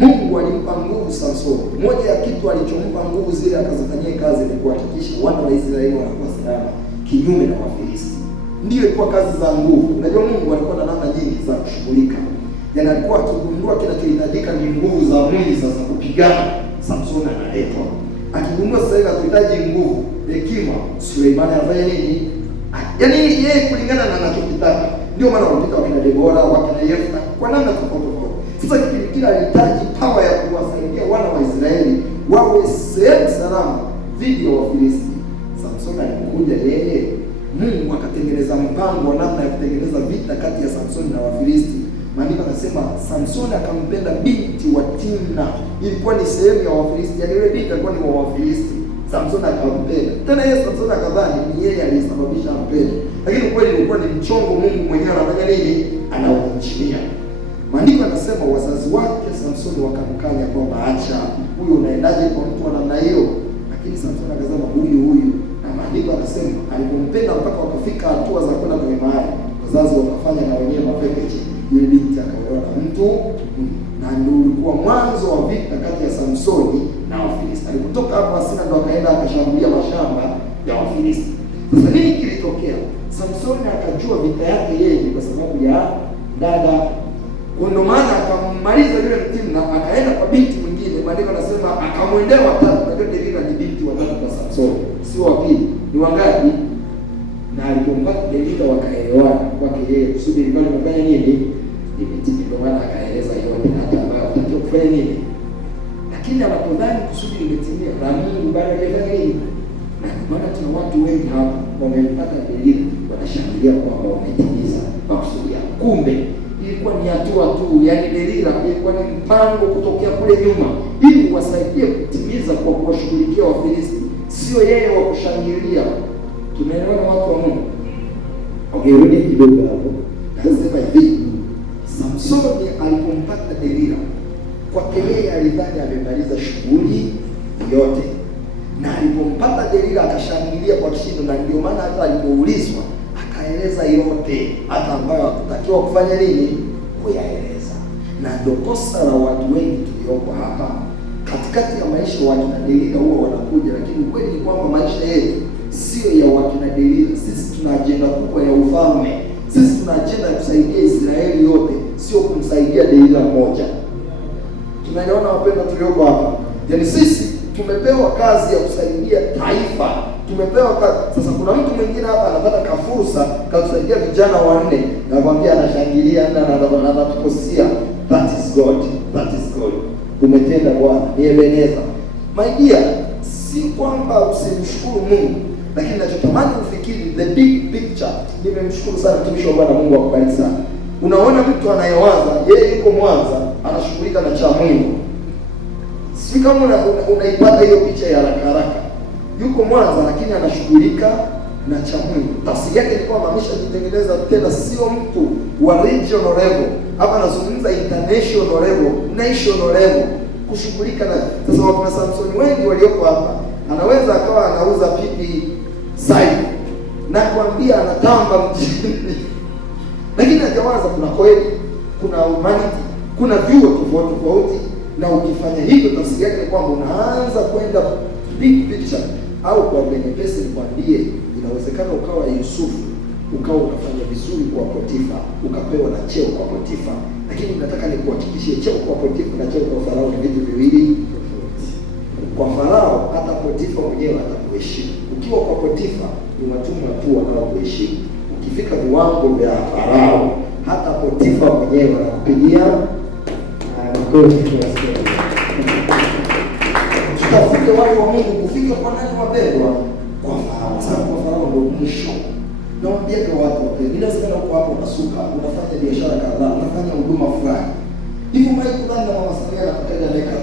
Mungu alimpa nguvu Samsoni. Moja ya kitu alichompa nguvu zile akazifanyia kazi ni kuhakikisha wana wa Israeli wanakuwa salama kinyume na Wafilisti. Ndiyo ilikuwa kazi za nguvu. Unajua Mungu alikuwa na namna nyingi za kushughulika. Yaani alikuwa akigundua kinachohitajika ni nguvu za mwili sasa kupigana, Samsoni analetwa. Akigundua sasa hivi hatuhitaji nguvu, hekima, Suleimani anafanya nini? Yaani yeye kulingana na anachokitaka. Ndio maana wanapita wakina Debora, wakina Yefta kwa namna tofauti tofauti. Sasa kipindi kile alihitaji power ya kuwasaidia wana wa Israeli wawe sehemu salama dhidi ya Wafilisti. Samsoni alikuja yeye, Mungu akatengeneza mpango wa namna ya kutengeneza vita kati ya Samsoni na Wafilisti. Maandiko yanasema Samsoni akampenda binti wa Timna. Ilikuwa ni sehemu ya Wafilisti. Yaani yule binti alikuwa ni wa Wafilisti. Samsoni akampenda. Tena yeye Samsoni akadhani ni yeye aliyesababisha ampende. Lakini kweli ilikuwa ni mchongo Mungu mwenyewe anafanya nini? Anauachilia. Maandiko yanasema wazazi wake Samsoni wakamkanya kwamba acha, huyu unaendaje kwa mtu wa namna hiyo? Lakini Samsoni akasema huyu. Na maandiko yanasema alipompenda mpaka wakafika hatua za kwenda kwenye mahali, wazazi wakafanya na wenyewe mapepeche. Yule binti akaolewa na mtu, na ndio ulikuwa mwanzo wa vita kati ya Samsoni na Wafilisti. Alipotoka hapo Asina ndo akaenda akashambulia mashamba ya Wafilisti. Sasa nini kilitokea? Samsoni akajua vita yake yeye kwa sababu ya dada. Ndio maana akammaliza yule Mtimna, akaenda kwa binti mwingine. Maandiko yanasema akamwendea watatu. Ndio Delila ni binti watatu kwa Samsoni, sio wa pili. Ni wangapi? Na alipompata Delila wakaelewana kwake yeye, kusudi lilikuwa limefanya nini? Limetimia. Ndio maana akaeleza yote hata ambayo atakiwa kufanya nini. Lakini anapodhani kusudi limetimia na Mungu bado hajafanya nini? Na maana tuna watu wengi hapa wamempata Delila wanashangilia kwamba wametimiza makusudi yao. Kumbe ilikuwa ni hatua tu, yaani Delila ilikuwa ni mpango kutokea kule nyuma ili wasaidie kutimiza kwa kuwashughulikia Wafilisti, sio yeye wa kushangilia. Tumeelewana watu wa Mungu? Okay, rudi kidogo hapo. Nasema hivi, Samsoni alipompata Delila, kwake yeye alidhani amemaliza shughuli yote. Na alipompata Delila akashangilia kwa kishindo, na ndio maana hata alipoulizwa akaeleza yote, hata ambayo hakutakiwa kufanya nini? Kuyaeleza. Na ndio kosa la watu wengi tulioko hapa. Katikati ya maisha wakina Delila huwa wanakuja, lakini kweli ni kwamba maisha yetu sio ya wakina Delila. Sisi tuna ajenda kubwa ya ufalme. Sisi tuna ajenda ya kusaidia Israeli yote, sio kumsaidia Delila mmoja. Tunaelewana wapendwa tulioko hapa? Yaani sisi tumepewa kazi ya kusaidia taifa. Tumepewa kazi. Sasa kuna mtu mwingine hapa anapata kafursa kusaidia vijana wanne, na kwambia anashangilia na anatukosia. That is God. That is God. Umetenda Bwana, ni Ebeneza. My dear, si kwamba usimshukuru Mungu, lakini nachotamani ufikiri the big picture. Nimemshukuru sana mtumishi wa Bwana, Mungu akubariki sana. Unaona mtu anayewaza yeye yuko Mwanza anashughulika na cha Mungu. Si kama unaipata hiyo picha ya haraka haraka. Yuko Mwanza lakini anashughulika na cha Mungu. Tafsiri yake ni kwamba ameshajitengeneza tena, sio mtu wa regional level. Hapa nazungumza international level, national level, kushughulika na. Sasa wakina Samsoni wengi walioko hapa Anaweza akawa anauza pipi sai na kuambia anatamba mjini lakini hajawaza kuna kweli, kuna humanity, kuna vyuo tofauti tofauti, na ukifanya hivyo tafsiri yake ni kwamba unaanza kwenda big picture. Au kwa wenye pesa nikwambie, inawezekana ukawa Yusufu, ukawa unafanya vizuri kwa Potifa, ukapewa na cheo kwa Potifa, lakini nataka nikuhakikishie cheo kwa Potifa na cheo kwa Farao ni vitu viwili tofauti. Kwa Farao hata Potifa mwenyewe atakuheshimu. Ukiwa kwa Potifa ni watumwa tu wanaokuheshimu. Ukifika viwango vya Farao, hata Potifa mwenyewe anakupigia magoti. Tutafute watu wa Mungu kufika kwa nani wapendwa? Kwa Farao. Sababu kwa Farao ndio mwisho. Na wapiaga watu wapendwa. Inawezekana uko hapo unasuka, unafanya biashara kadhaa, unafanya huduma fulani. Hivi mimi kudhani na mama Samia anapataga leka.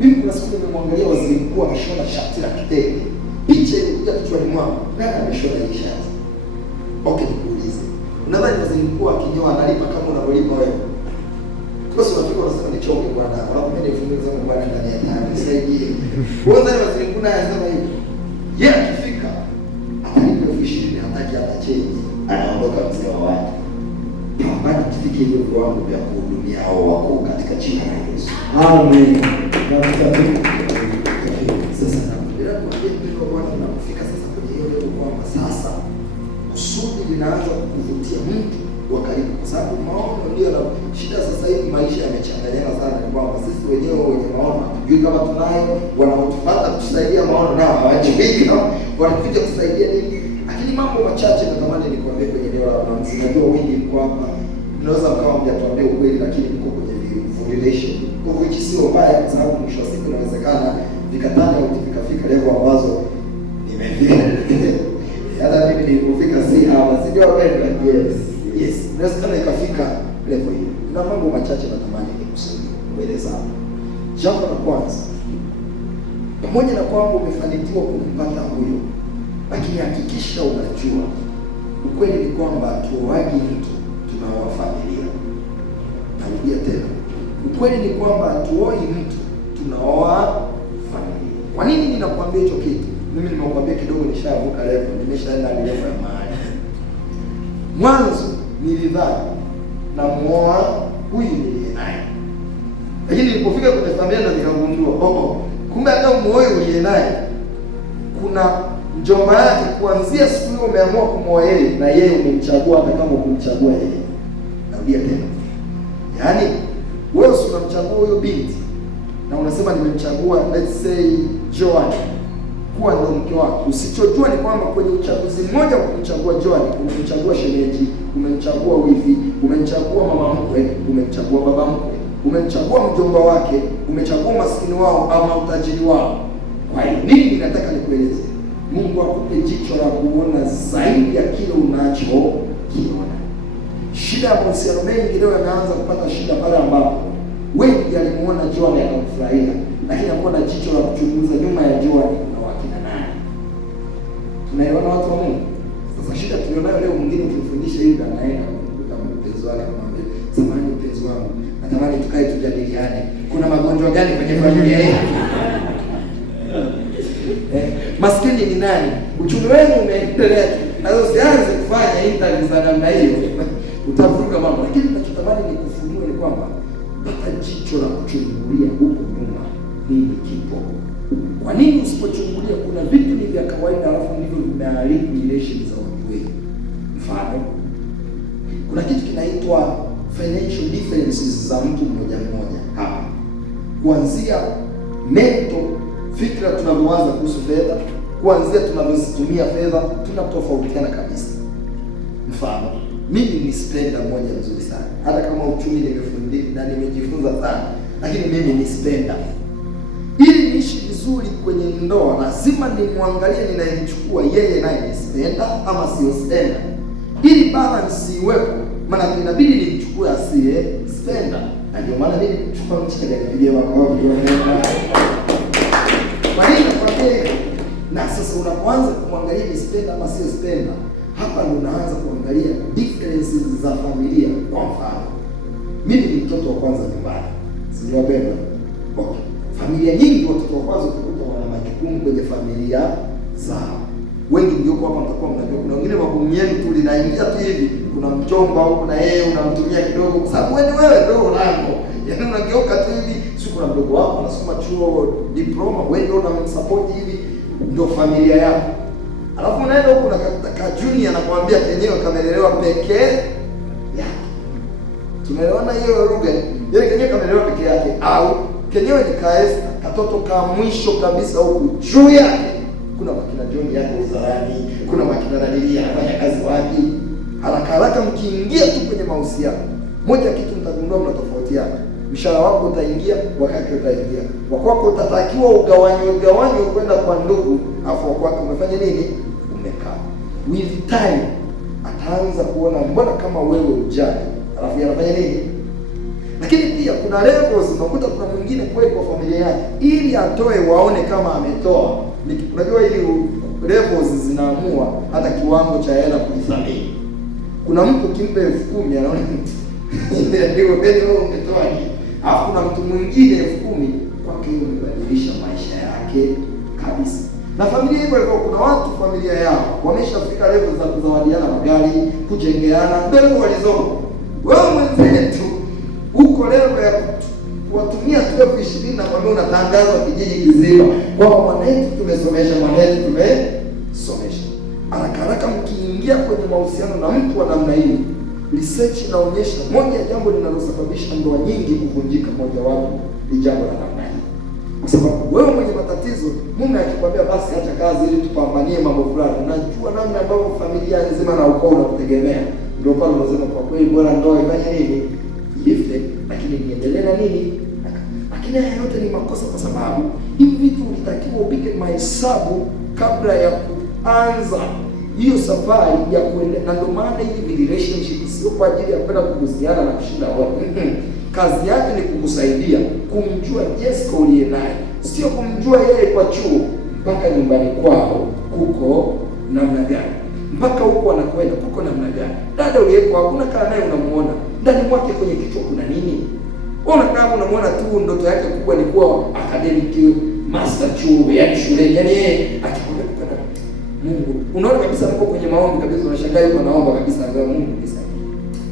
Mimi kuna siku nimemwangalia waziri mkuu ameshona shati la kitenge. Picha ilikuja kichwani mwangu. Nani ameshona hii shati? Okay, nikuulize. Unadhani waziri mkuu akinyoa analipa kama unavyolipa wewe? Basi unafika unasema ni chonge bwana. Alafu mimi nifungue zangu bwana ndani ya tani. Nisaidie. Wewe unadhani waziri mkuu naye anasema hivi? Yeye akifika atalipa 20,000 hataki hata change. Anaondoka mzee wa watu. Bado tufike hivyo viwango vya kuhudumia hao wakuu katika jina la Yesu. Amen. Sasa nakuambia ndio Bwana tunafika sasa kwenye hiyo leo kwamba sasa kusudi linaanza kukuvutia mtu wa karibu, kwa sababu maono ndio na shida. Sasa hivi maisha yamechanganyana sana, ni kwamba sisi wenyewe wenye maono hatujui kama tunayo, wanaotufuata kusaidia maono nao hawajui kama wanakuja kusaidia nini. Lakini mambo machache natamani nikwambie kwenye eneo la maamuzi. Najua wengi mko hapa, mnaweza mkawa mjatuambia ukweli, lakini mko kwenye relation, kwa hiyo sio mbaya, kwa sababu mwisho wa siku inawezekana vikatana au vikafika level ambazo nimefika. Hata mimi nilipofika si hapa, sijui wewe. Yes, inawezekana ikafika level hiyo. Na mambo machache natamani nikusaidia kueleza hapa. Jambo la kwanza, pamoja na kwamba umefanikiwa kumpata huyo, lakini hakikisha unajua ukweli ni kwamba tuoaji mtu, tunaoa familia. Narudia tena, ukweli ni kwamba tuoi mtu, tunaoa familia. Kwa nini ninakuambia hicho kitu? Mimi nimekuambia kidogo, nishavuka level, nimeshaenda level ya mahali. Mwanzo nilidhani na muoa huyu niliye naye, lakini nilipofika kwenye familia ndo nikagundua kumbe hata muoe uliye naye kuna mjomba yake. Kuanzia siku hiyo umeamua kumwoa yeye, na yeye umemchagua hata kama kumchagua yeye. Narudia tena, yaani wewe unamchagua huyo binti na unasema nimemchagua, let's say Joan kuwa ndo mke wako. Usichojua ni kwamba kwenye uchaguzi mmoja kumchagua Joan, umemchagua shemeji, umemchagua wifi, umemchagua mama mkwe, umemchagua baba mkwe, umemchagua mjomba wake, umechagua maskini wao ama utajiri wao. Kwa hiyo nini ninataka nikueleze? Mungu akupe jicho la kuona zaidi ya kile unachokiona. Shida ya mahusiano mengi leo yanaanza kupata shida pale ambapo wengi alimuona Joan akamfurahia, lakini hakuwa na jicho la kuchunguza nyuma ya Joan na wakina nani. Tunaelewana watu wa Mungu? Sasa shida tulionayo leo, mwingine ukimfundisha hivi anaenda kumkuta mpenzi wake kumwambia, samahani mpenzi wangu, natamani tukae tujadiliane, kuna magonjwa gani kwenye familia yetu? Maskini ni nani? Uchumi wenu umeendelea. Sasa usianze kufanya interview za namna hiyo, utavuruga mambo. Lakini ninachotamani nikufunue ni kwamba pata jicho la kuchungulia huko nyuma nini kipo. Kwa nini usipochungulia? Kuna vitu ni vya kawaida alafu ndivyo vimeharibu relations za watu wengi. Mfano, kuna kitu kinaitwa financial differences za mtu mmoja mmoja hapa, kuanzia mental fikra tunavyowaza kuhusu fedha, kuanzia tunavyozitumia fedha, tunatofautiana kabisa. Mfano, mimi ni spender mmoja mzuri sana, hata kama uchumi nimefundishwa na nimejifunza sana, lakini mimi ni spender. Ili niishi vizuri kwenye ndoa, lazima nimwangalie ninayemchukua yeye naye ni spender ama sio spender, ili balance iwepo. Maana inabidi nimchukue asiye spender, na ndio maana mimi nimchukua mchele nipige makofi. Kwa hiyo nakwambia, na sasa unapoanza kumwangalia ni spender ama sio spender, hapa ndo unaanza kuangalia differences za familia. Kwa mfano, mimi ni mtoto wa kwanza nyumbani, sio wapenda. Okay. Familia nyingi watoto wa kwanza kutoka wana magumu kwenye familia zao. Wengi mlioko hapa mtakuwa mnajua, kuna wengine magumu yenu tu linaingia tu hivi, kuna mchomba au kuna yeye unamtumia kidogo kwa sababu wewe ndio lango. Yaani unageuka tu hivi, si kuna mdogo wako anasoma chuo diploma, wewe ndio unamsupport hivi, ndio familia yako. Alafu unaenda huko na junior anakuambia kenyewe kamelelewa pekee yake. Tumeelewana hiyo lugha? Yeye kenyewe kamelelewa pekee yake, au kenyewe ni kaesa katoto ka mwisho kabisa huku juu yake. Kuna makina John yako uzarani, kuna makina Danieli anafanya kazi wapi. Haraka mkiingia tu kwenye mahusiano, moja kitu mtagundua mnatofautiana. Mshahara wako utaingia, wakati utaingia. Wako utatakiwa ugawanywe kwenda kwa ndugu, afu wako umefanya nini? Umekaa. With time ataanza kuona mbona kama wewe ujali, alafu anafanya nini? Lakini pia kuna levels, unakuta kuna mwingine kweli kwa familia yake, ili atoe waone kama ametoa. Unajua hili levels zinaamua hata kiwango cha hela kujithamini. Kuna mtu kimpe 10,000 anaona ndio wewe umetoa hii. Alafu kuna mtu mwingine 10,000 kwake hiyo imebadilisha maisha yake kabisa. Na familia hivyo hivyo, kuna watu familia yao wameshafika level za kuzawadiana magari, kujengeana, ndio walizomo. Wewe mwenzetu uko level ya kuwatumia tu 20,000 na kwambia unatangazwa kijiji kizima kwamba mwanetu tumesomesha. Haraka mkiingia kwenye mahusiano na mtu wa namna hii, research inaonyesha moja ya jambo linalosababisha ndoa nyingi kuvunjika, moja wapo ni jambo la namna hii. Kwa sababu wewe mwenye matatizo, mume akikwambia basi acha kazi ili tupambanie mambo fulani, unajua namna ambavyo familia nzima na ukoo unakutegemea, ndio pale unasema kwa kweli bora ndoa ifanye nini? Ife, lakini niendelee na nini? Lakini haya yote ni makosa, kwa sababu hivi vitu unatakiwa upige mahesabu kabla ya kuanza hiyo safari ya kuenda. Na ndio maana hivi relationship sio kwa ajili ya kwenda kuhusiana na kushinda watu. Kazi yake ni kukusaidia kumjua Jessica uliye naye, sio kumjua yeye kwa chuo mpaka nyumbani kwao kuko namna gani, mpaka huko anakwenda kuko namna gani. Dada uliyeko hakuna kaa naye unamuona ndani mwake kwenye kichwa kuna nini? Unakaa unamuona tu ndoto yake kubwa ni kuwa academic master chuo, yaani shule, yaani yeye akikwenda kwa Mungu. Unaona kabisa mko kwenye maombi kabisa, unashangaa yuko anaomba kabisa, angalau Mungu nisaidie.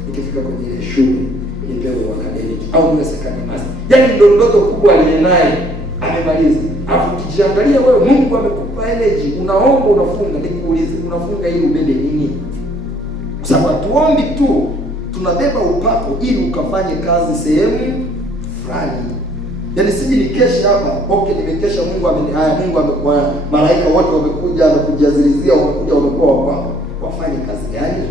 Ikifika kwenye ile shule nipewe academic au niwe second master. Yaani ndio ndoto kubwa aliye naye amemaliza. Alafu ukijiangalia wewe, Mungu amekupa energy, unaomba unafunga, nikuulize unafunga ili ubebe nini? Kwa sababu hatuombi tu, tunabeba upako ili ukafanye kazi sehemu fulani. Yaani siji nikesha hapa, okay nimekesha, Mungu amekuwa malaika wote wamekuja na kujazilizia, wamekuwa wako. Wafanye kazi gani?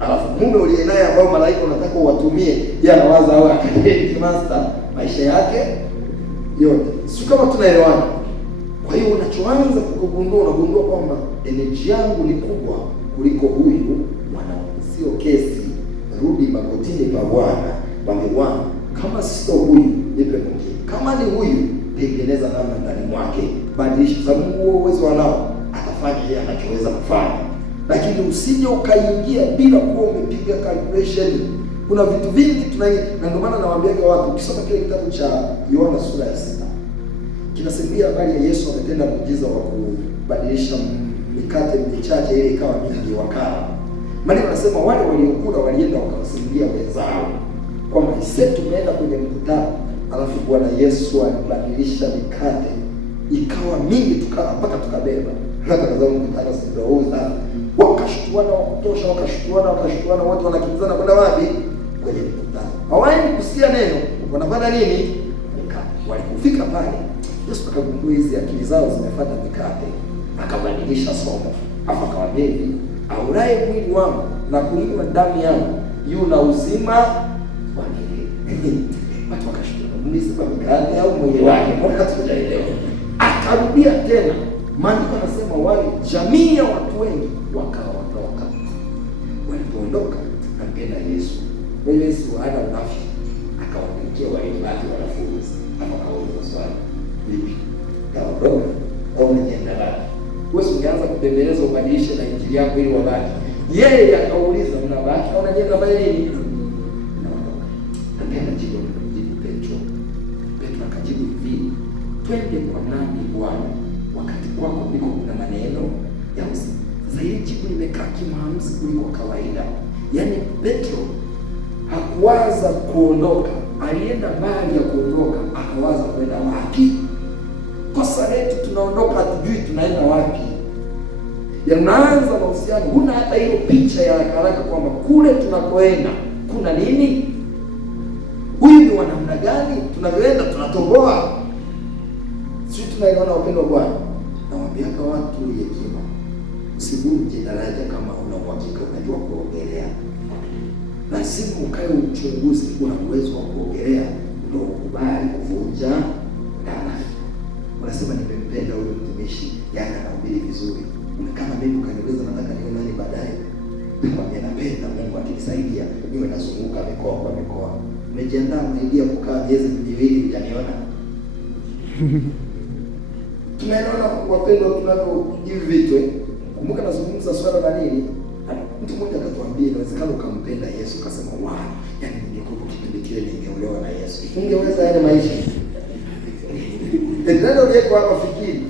Alafu mume uliye naye ambao malaika unataka uwatumie, yeye anawaza awe academic master maisha yake yote. Sio kama tunaelewana. Kwa hiyo unachoanza unagundua kwamba energy yangu ni kubwa kuliko huyu mwanamke. Sio kesi, rudi magotini pa Bwana, Bwana kama sio huyu nipe mwingine. Kama ni huyu, tengeneza namna ndani mwake, badilisha, sababu huo uwezo wanao, atafanya yeye anachoweza kufanya. Lakini usije ukaingia bila kuwa umepiga calculation. Kuna vitu vingi na ndio maana nawaambia watu, ukisoma kile kitabu cha Yohana sura ya 6 kinasimulia habari ya Yesu ametenda muujiza wa kubadilisha mikate michache ile ikawa mingi wakala. Maana wanasema wale waliokula walienda wakawasimulia wenzao kwamba sisi tumeenda kwenye mkutano, alafu Bwana Yesu alibadilisha mikate ikawa mingi, tukala mpaka tukabeba. Hata kama mkutano sio huza, wakashtuana wa kutosha, wakashtuana, watu wanakimbizana kwenda wapi? Kwenye mkutano. Hawaendi kusikia neno, wanafanya nini? Mikate. Walipofika pale, Yesu akagundua hizi akili zao zimefuata mikate, akabadilisha somo. Hapo akawaambia, aulaye mwili wangu na kunywa damu yangu yuna uzima wa milele. Watu wakashtuka, mlisipa mikate au mwili wake? Mbona tunaelewa? Akarudia tena. Maandiko yanasema wale jamii ya watu wengi wakaondoka. Walipoondoka akaenda Yesu. Yesu hana unafiki, akawaandikia waliobaki wanafunzi, akawauliza swali, vipi? Kaondoka au unaenda wapi? Wewe ungeanza kupembeleza ubadilishe na injili yako ili wabaki. Yeye akauliza mnabaki au unaenda fanya nini? Naondoka. Akaenda jibu Petro. Petro akajibu hivi, twende kwa nani Bwana? Wakati ndiko kuna maneno ya uzima. Sasa hili jibu limekaa kimaamuzi kuliko kawaida. Yaani Petro hakuwaza kuondoka, alienda mbali ya kuondoka, akawaza kwenda wapi. Kosa letu tunaondoka, hatujui tunaenda wapi. Yanaanza mahusiano, huna hata hiyo picha ya haraka kwamba kule tunakoenda kuna nini, huyu ni wa namna gani, tunavyoenda tunatoboa. Sisi tunaiona upendo wa Bwana. Nawaambiaka watu hekima, usivunje daraja kama una uhakika unajua kuogelea. Lazima ukae uchunguzi, una uwezo wa kuogelea ndio ukubali kuvunja daraja. Unasema nimempenda huyu mtumishi, yani anahubiri vizuri. Kama mimi ukaniuliza nataka niwe nani baadaye, nikwambia napenda Mungu akinisaidia niwe nazunguka mikoa kwa mikoa. Umejiandaa maidia kukaa miezi miwili hujaniona? Tunaelewana wapendwa, tunavyo hivi vitu. Kumbuka nazungumza swala la nini? Mtu mmoja akatuambia inawezekana ukampenda Yesu ukasema wow, yani ningekuwa kipindi kile ningeolewa na Yesu. Ungeweza yale maisha? Ndio uliyeko hapa fikiri.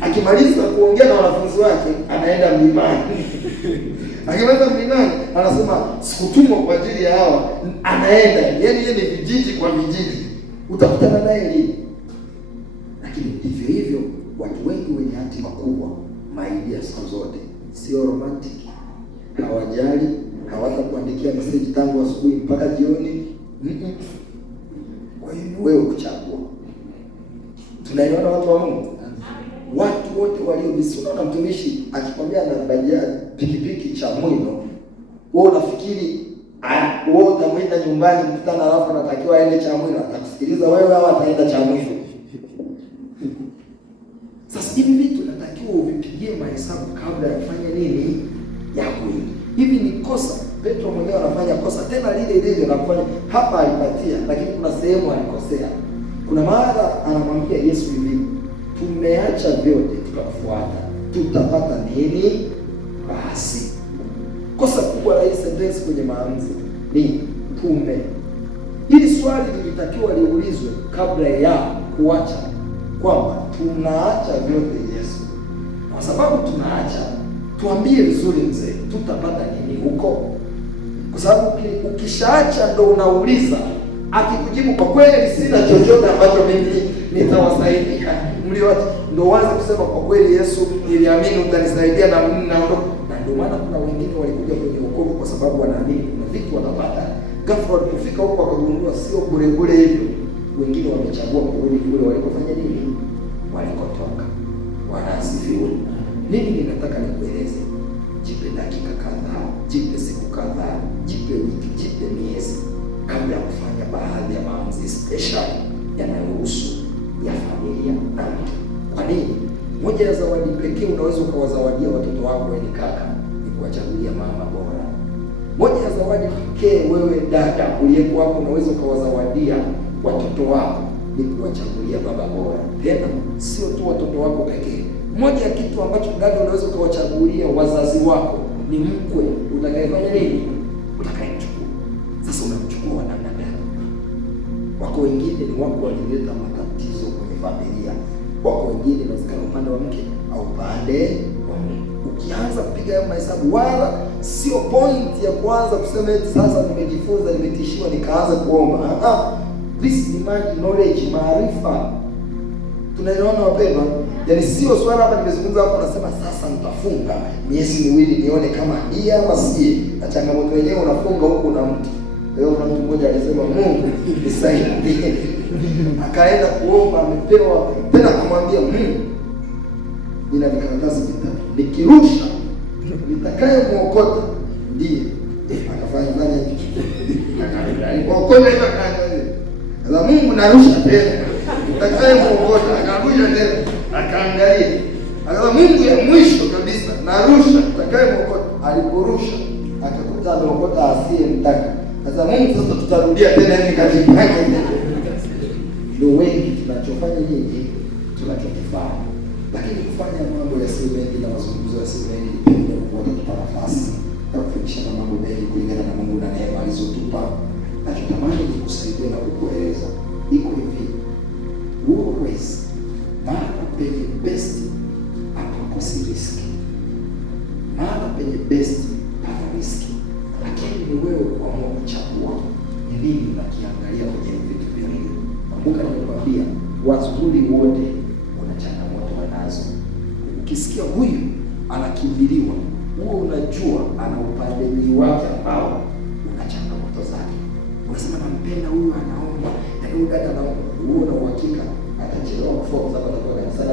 Akimaliza kuongea na wanafunzi wake anaenda mlimani. Akimaliza mlimani anasema sikutumwa kwa ajili ya hawa, anaenda. Yaani yeye ni vijiji kwa vijiji. Utakutana naye lini? Lakini hivyo hivyo watu wengi wenye hatima kubwa, maidia siku zote sio romantic. Hawajali, hawatakuandikia message tangu asubuhi mpaka jioni. Kwa hiyo wewe kuchagua. Tunaelewana watu wa Mungu? Watu wote waliobisuna na mtumishi akikwambia anabajia pikipiki cha mwino, wewe unafikiri wewe utamwenda nyumbani mkutana alafu anatakiwa aende cha mwino, atakusikiliza wewe au ataenda cha mwino? Sasa hivi vitu natakiwa uvipigie mahesabu kabla ya kufanya nini? Ya kuingia. Hivi ni kosa. Petro mwenyewe anafanya kosa tena lile lile na kufanya hapa alipatia, lakini kuna sehemu alikosea. Kuna mara anamwambia Yesu hivi, tumeacha vyote tukafuata, tutapata nini basi? Kosa kubwa la hii sentence kwenye maamuzi ni tume. Hili swali lilitakiwa liulizwe kabla ya kuacha, kwamba tunaacha vyote Yesu. Kwa sababu tunaacha, tuambie vizuri mzee, tutapata nini huko? Kwa sababu ukishaacha ndo unauliza. Akikujibu kwa kweli sina chochote ambacho mimi nitawasaidia, mlioacha, ndo wazi kusema kwa kweli Yesu niliamini utanisaidia na mimi naondoka. Na ndio maana kuna wengine walikuja kwenye wokovu kwa sababu wanaamini kuna vitu wanapata. Ghafla walipofika huko wakagundua sio bure bure hivyo. Wengine wamechagua kurudi kule walikofanya nini? Walikotoka. Bwana asifiwe. Nini ninataka nikueleze? Jipe dakika kadhaa, jipe siku kadhaa, jipe wiki, jipe miezi kabla ya kufanya baadhi ya maamuzi special yanayohusu ya familia na mtu. Kwa nini? Moja ya zawadi pekee unaweza ukawazawadia watoto wako wewe kaka ni kuwachagulia mama bora. Moja ya zawadi pekee wewe dada uliyeko hapo unaweza ukawazawadia watoto wako ni kuwachagulia baba bora. Tena sio tu watoto wako pekee. Moja ya kitu ambacho dada unaweza ukawachagulia wazazi wako ni mkwe utakayefanya nini? Utakayechukua. Sasa unamchukua namna gani? Wako wengine ni wako walileta matatizo kwenye familia. Wako wengine inawezekana upande wa mke au upande wa mume. Ukianza kupiga hayo mahesabu, wala sio point ya kuanza kusema eti sasa nimejifunza, nimetishiwa nikaanza kuomba. This demand knowledge, maarifa. Tunaelewana wapendwa? Yaani sio swala hapa nimezungumza hapo nasema sasa nitafunga miezi miwili nione kama hii ama si. Na changamoto yenyewe unafunga huko na mtu. Leo kuna mtu mmoja alisema Mungu nisaidie. Akaenda kuomba amepewa tena akamwambia nina vikaratasi vitatu. Nikirusha nitakayemuokota ndiye. Akafanya nani hicho? Akaokota hiyo akaangalia. Sasa Mungu narusha tena. Nitakayemuokota akarusha tena. Akaangalia. Akasema Mungu ya mwisho kabisa narusha nitakayemuokota. Aliporusha akakuta ameokota asiye mtaka. Sasa Mungu sasa tutarudia tena hivi katika ndio wengi tunachofanya nini? Tunachokifanya. Lakini kufanya mambo yasiyo mengi na mazungumzo yasiyo mengi ndio kutupa nafasi ya kufundishana mambo mengi kulingana na Mungu na neema alizotupa. Nachotamani ni kusaidia na kukueleza. Iko hivi. Always mahali penye best penye best pana riski, lakini ni wewe kuamua kuchagua ni nini unakiangalia kwenye vitu viwili. Kumbuka nimekwambia wazuri wote wana changamoto wanazo. Ukisikia huyu anakimbiliwa, huo unajua ana upande wake ambao una changamoto zake. Unasema nampenda huyu, anaomba, yaani huyu dada anaomba, huo na uhakika atachelewa kufua kwa sababu atakuwa kanisani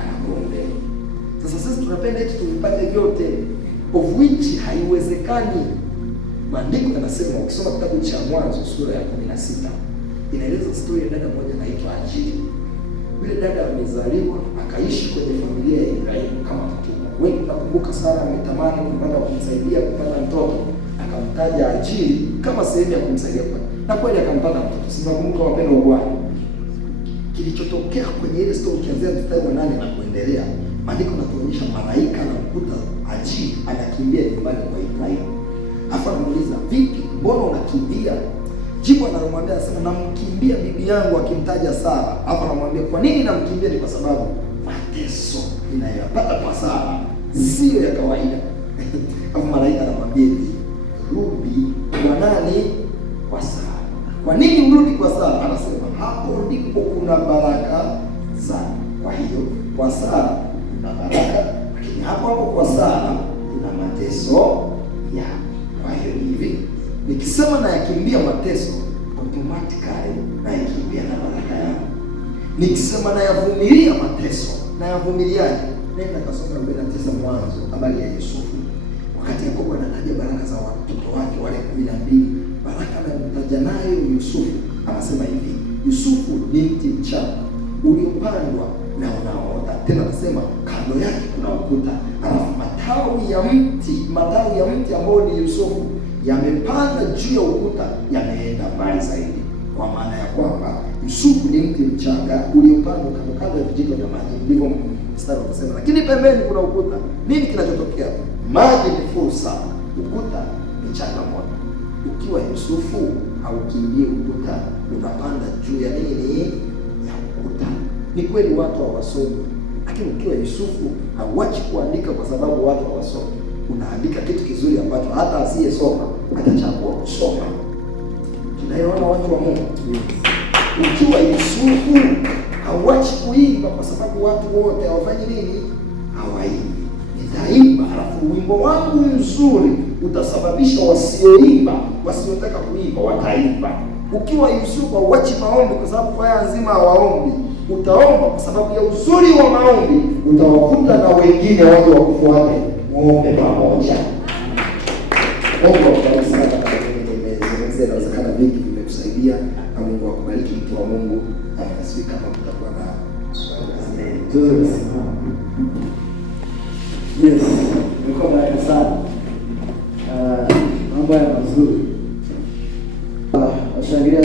anakuombea. Sasa sisi tunapenda eti tuvipate vyote, of which haiwezekani. Maandiko yanasema, ukisoma kitabu cha Mwanzo sura ya 16 inaeleza story ya dada mmoja anaitwa Hajiri. Yule dada amezaliwa akaishi kwenye familia ya Ibrahimu kama mtumwa. Wewe unakumbuka Sara ametamani kupata kumsaidia kupata mtoto, akamtaja Hajiri kama sehemu ya kumsaidia kupata. Na kweli akampata mtoto. Sinakumbuka wapendwa Bwana. Kilichotokea kwenye ile story kianzia mstari wa 8 na kuendelea, maandiko yanatuonyesha malaika anamkuta Hajiri anakimbia nyumbani kwa Ibrahimu. Afa anamuuliza, "Vipi? Mbona unakimbia?" Jibu anamwambia, anasema, "Namkimbia bibi yangu," akimtaja Sara. Afa anamwambia, "Kwa nini namkimbia?" Ni kwa sababu mateso ninayopata kwa Sara sio ya kawaida. Afa malaika anamwambia hivi, "Rudi kwa nani? Kwa Sara." Kwa nini mrudi kwa Sara? Anasema, "Hapo ndipo kuna baraka sana." Kwa hiyo kwa Sara kuna baraka, lakini hapo kwa Sara kuna mateso ya. Kwa hiyo hivi nikisema na yakimbia mateso, automatically na yakimbia na baraka yangu. Nikisema na yavumilia mateso, na yavumiliaje? Nenda kasoma 49 Mwanzo, habari ya Yusufu. Wakati Yakobo anataja baraka za watoto wake wale 12, baraka anamtaja nayo Yusufu, anasema hivi, Yusufu ni mti mchanga uliopandwa na unaota. Tena anasema kando yake kuna ukuta, alafu matawi ya mti ambao ni Yusufu yamepanda juu ya ukuta, yameenda mbali zaidi. Kwa maana ya kwamba Yusufu ni mti mchanga uliopandwa kando ya vijito vya maji, ndivyo mstari unasema. Lakini pembeni kuna ukuta. Nini kinachotokea? Maji ni fursa, ukuta ni changamoto. Ukiwa Yusufu haukimbii ukuta, unapanda juu ya nini? Ya ukuta. Ni kweli watu hawasomi, lakini ukiwa Yusufu hauachi kuandika kwa sababu watu hawasomi. Unaandika kitu kizuri ambacho hata asiyesoma atachagua kusoma. Tunaona watu wa Mungu. Ukiwa Yusufu hauachi kuimba kwa sababu watu wote hawafanyi nini? Hawaimbi. Nitaimba, halafu wimbo wangu mzuri utasababisha wasioimba, wasiotaka kuimba wataimba. Ukiwa Yusufu hauachi maombi kwa sababu kwaya nzima hawaombi. Utaomba kwa sababu ya uzuri wa maombi, utawavuta na wengine waje wakufuate, muombe pamoja. Mungu akubariki sana kwa nimezungumzia, inawezekana vingi vimekusaidia, na Mungu akubariki mtu wa Mungu. Nasi kama kutakuwa na swali. Nzuri sana. Yes, niko baraka sana. Mambo ya mazuri. Washangilia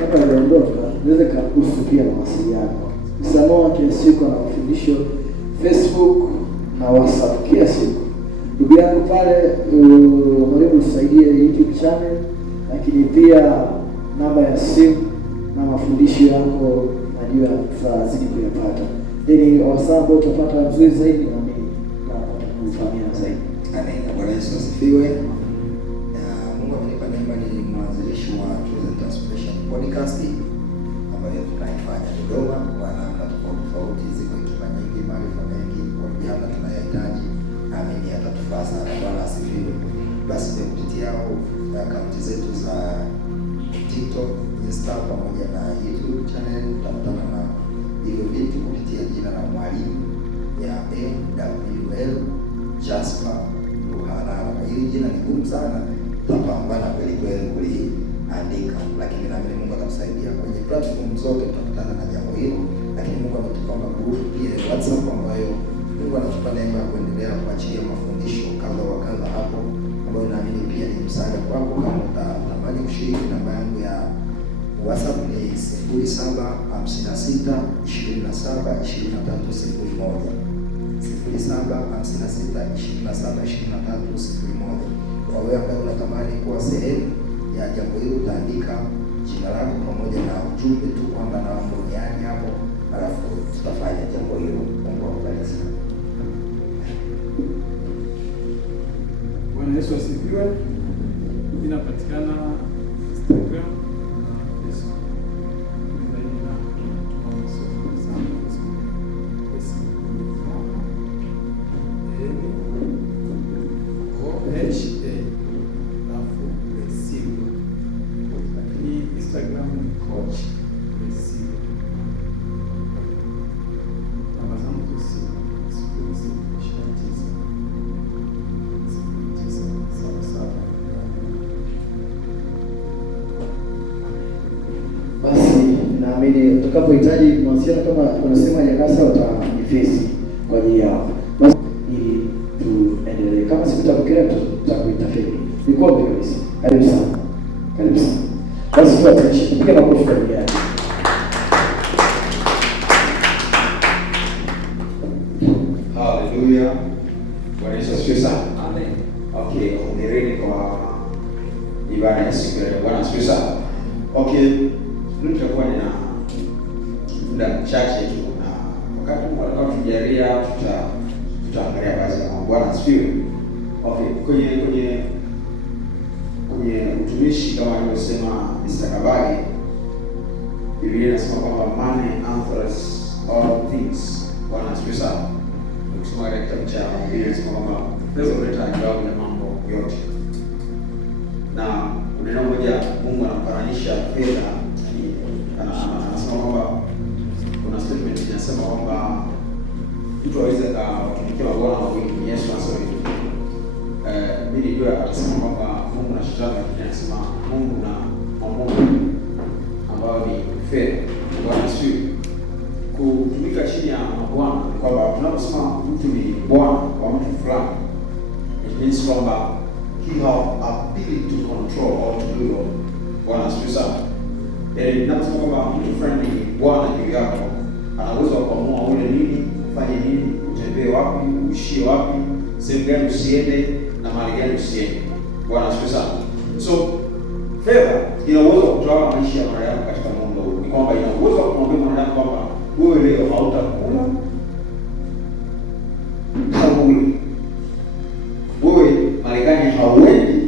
kabla aliondoka, naweza kuhusu pia mawasiliano. Msamaha kila siku na mafundisho Facebook na WhatsApp kila siku. Ndugu yangu pale, mwalimu usaidie YouTube channel, lakini pia namba ya simu na mafundisho yako najua tutazidi kuyapata. Ili wasabu utapata vizuri zaidi na mimi na kufahamia zaidi. Amen. Bwana Yesu asifiwe. Mungu amenipa neema, ni mwanzilishi wa Truth Transformation Podcast ambayo tunaifanya Dodoma kwa namna tofauti. Ziko hekima nyingi, maarifa mengi kwa vijana tunayahitaji. Naamini yatatufaa sana. Bwana asifiwe. Basi kupitia akaunti zetu za TikTok, Insta pamoja na YouTube channel tutakutana na hivyo vitu kupitia jina la mwalimu ya MWL Jasper Luhalala. Hili jina ni gumu sana, tutapambana kweli kweli kuliandika, lakini naamini Mungu atakusaidia. Kwenye platform zote tutakutana na jambo hilo, lakini Mungu ametupa group pia ya WhatsApp ambayo Mungu anatupa neema ya kuendelea kuachilia mafundisho kadha wa kadha hapo, ambayo naamini pia ni msaada kwako. Kama utatamani kushiriki, namba yangu ya WhatsApp ni 0756 27 23 01. 0756272301. Kwa wewe ambaye unatamani kuwa sehemu ya jambo hilo, utaandika jina lako pamoja na ujumbe tu kwamba naomba uniaje hapo, alafu tutafanya naamini utakapohitaji mawasiliano kama unasema Nyakasa utanifesi kwa ajili yao. Basi ili tuendelee. Kama sikutapokelea tutakuita Feli. Nikuombe kabisa. Karibu sana. Karibu sana. Basi tuache tupige makofi kwa ajili yake. Haleluya. Bwana Yesu asifiwe sana. Amen. Okay, hongereni kwa ibada ya siku ya leo. Bwana asifiwe sana. Okay, leo tutakuwa na muda mchache tu na wakati mmoja tujalia tutaangalia baadhi ya mambo. Bwana asifiwe. Okay, kwenye utumishi kama alivyosema Mr. Kabagi, Biblia inasema kwamba money answers all things. Bwana asifiwe sana. Ukisoma katika kitabu cha Biblia inasema kwamba pesa huleta jawabu ya mambo yote. Na neno moja Mungu anafananisha fedha, anasema kwamba kuna statement inasema kwamba mtu aweze kutumikia mabwana wawili. Yesu anasema hivi. Mimi ndio anasema kwamba Mungu na shetani, anasema Mungu na Mungu ambao ni fedha. Bwana asifiwe. Kutumika chini ya mabwana ni kwamba tunaposema mtu ni bwana wa mtu fulani, it means kwamba he have ability to control or to do all. Bwana asifiwe sana. Naposema kwamba mtu fulani ni bwana juu yako, ana uwezo wa kuamua ule nini, ufanye nini, utembee wapi, uishie wapi, sehemu gani usiende na mahali gani usiende. Bwana asifiwe sana. So fedha ina uwezo wa kutawala maisha ya mwanadamu katika muundo huu. Ni kwamba ina uwezo wa kumwambia mwanadamu kwamba wewe leo hautakula hauli, wewe Marekani hauendi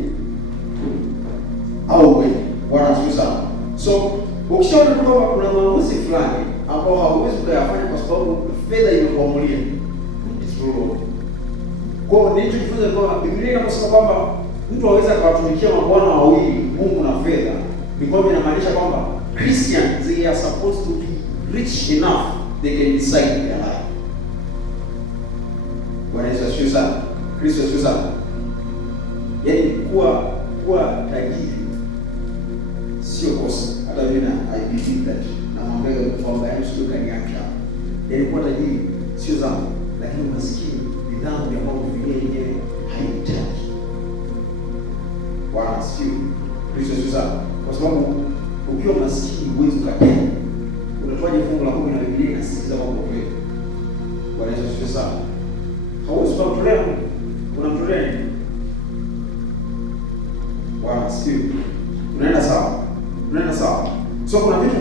au wewe. Bwana asifiwe sana. So ukishaona kwamba kuna maamuzi fulani ambao hauwezi kuyafanya kwa sababu fedha imekuamulia, it's true. Kwa hiyo nilichojifunza kwamba Biblia inasema kwamba mtu aweza kuwatumikia mabwana wawili, Mungu na fedha, ni kwamba inamaanisha kwamba Christians they are supposed to be rich enough they can decide their life. Bwana Yesu asifiwe sana. Kristo asifiwe sana. Yaani kuwa tajiri sio kosa. Hata mimi I believe that. Na mwambie kwamba sio kaniacha. Yaani kuwa tajiri sio dhambi, lakini maskini ni dhambi ambayo Biblia yenyewe haitaki. Bwana asifiwe. Kristo asifiwe sana. Kwa sababu ukiwa maskini huwezi kutenda. Unatoaje fungu la 10 na Biblia inasisitiza mambo kweli. Bwana Yesu asifiwe sana. Hauwezi kumtolea, unamtolea. Bwana asifiwe. Unaenda sawa. Unaenda sawa. So kuna vitu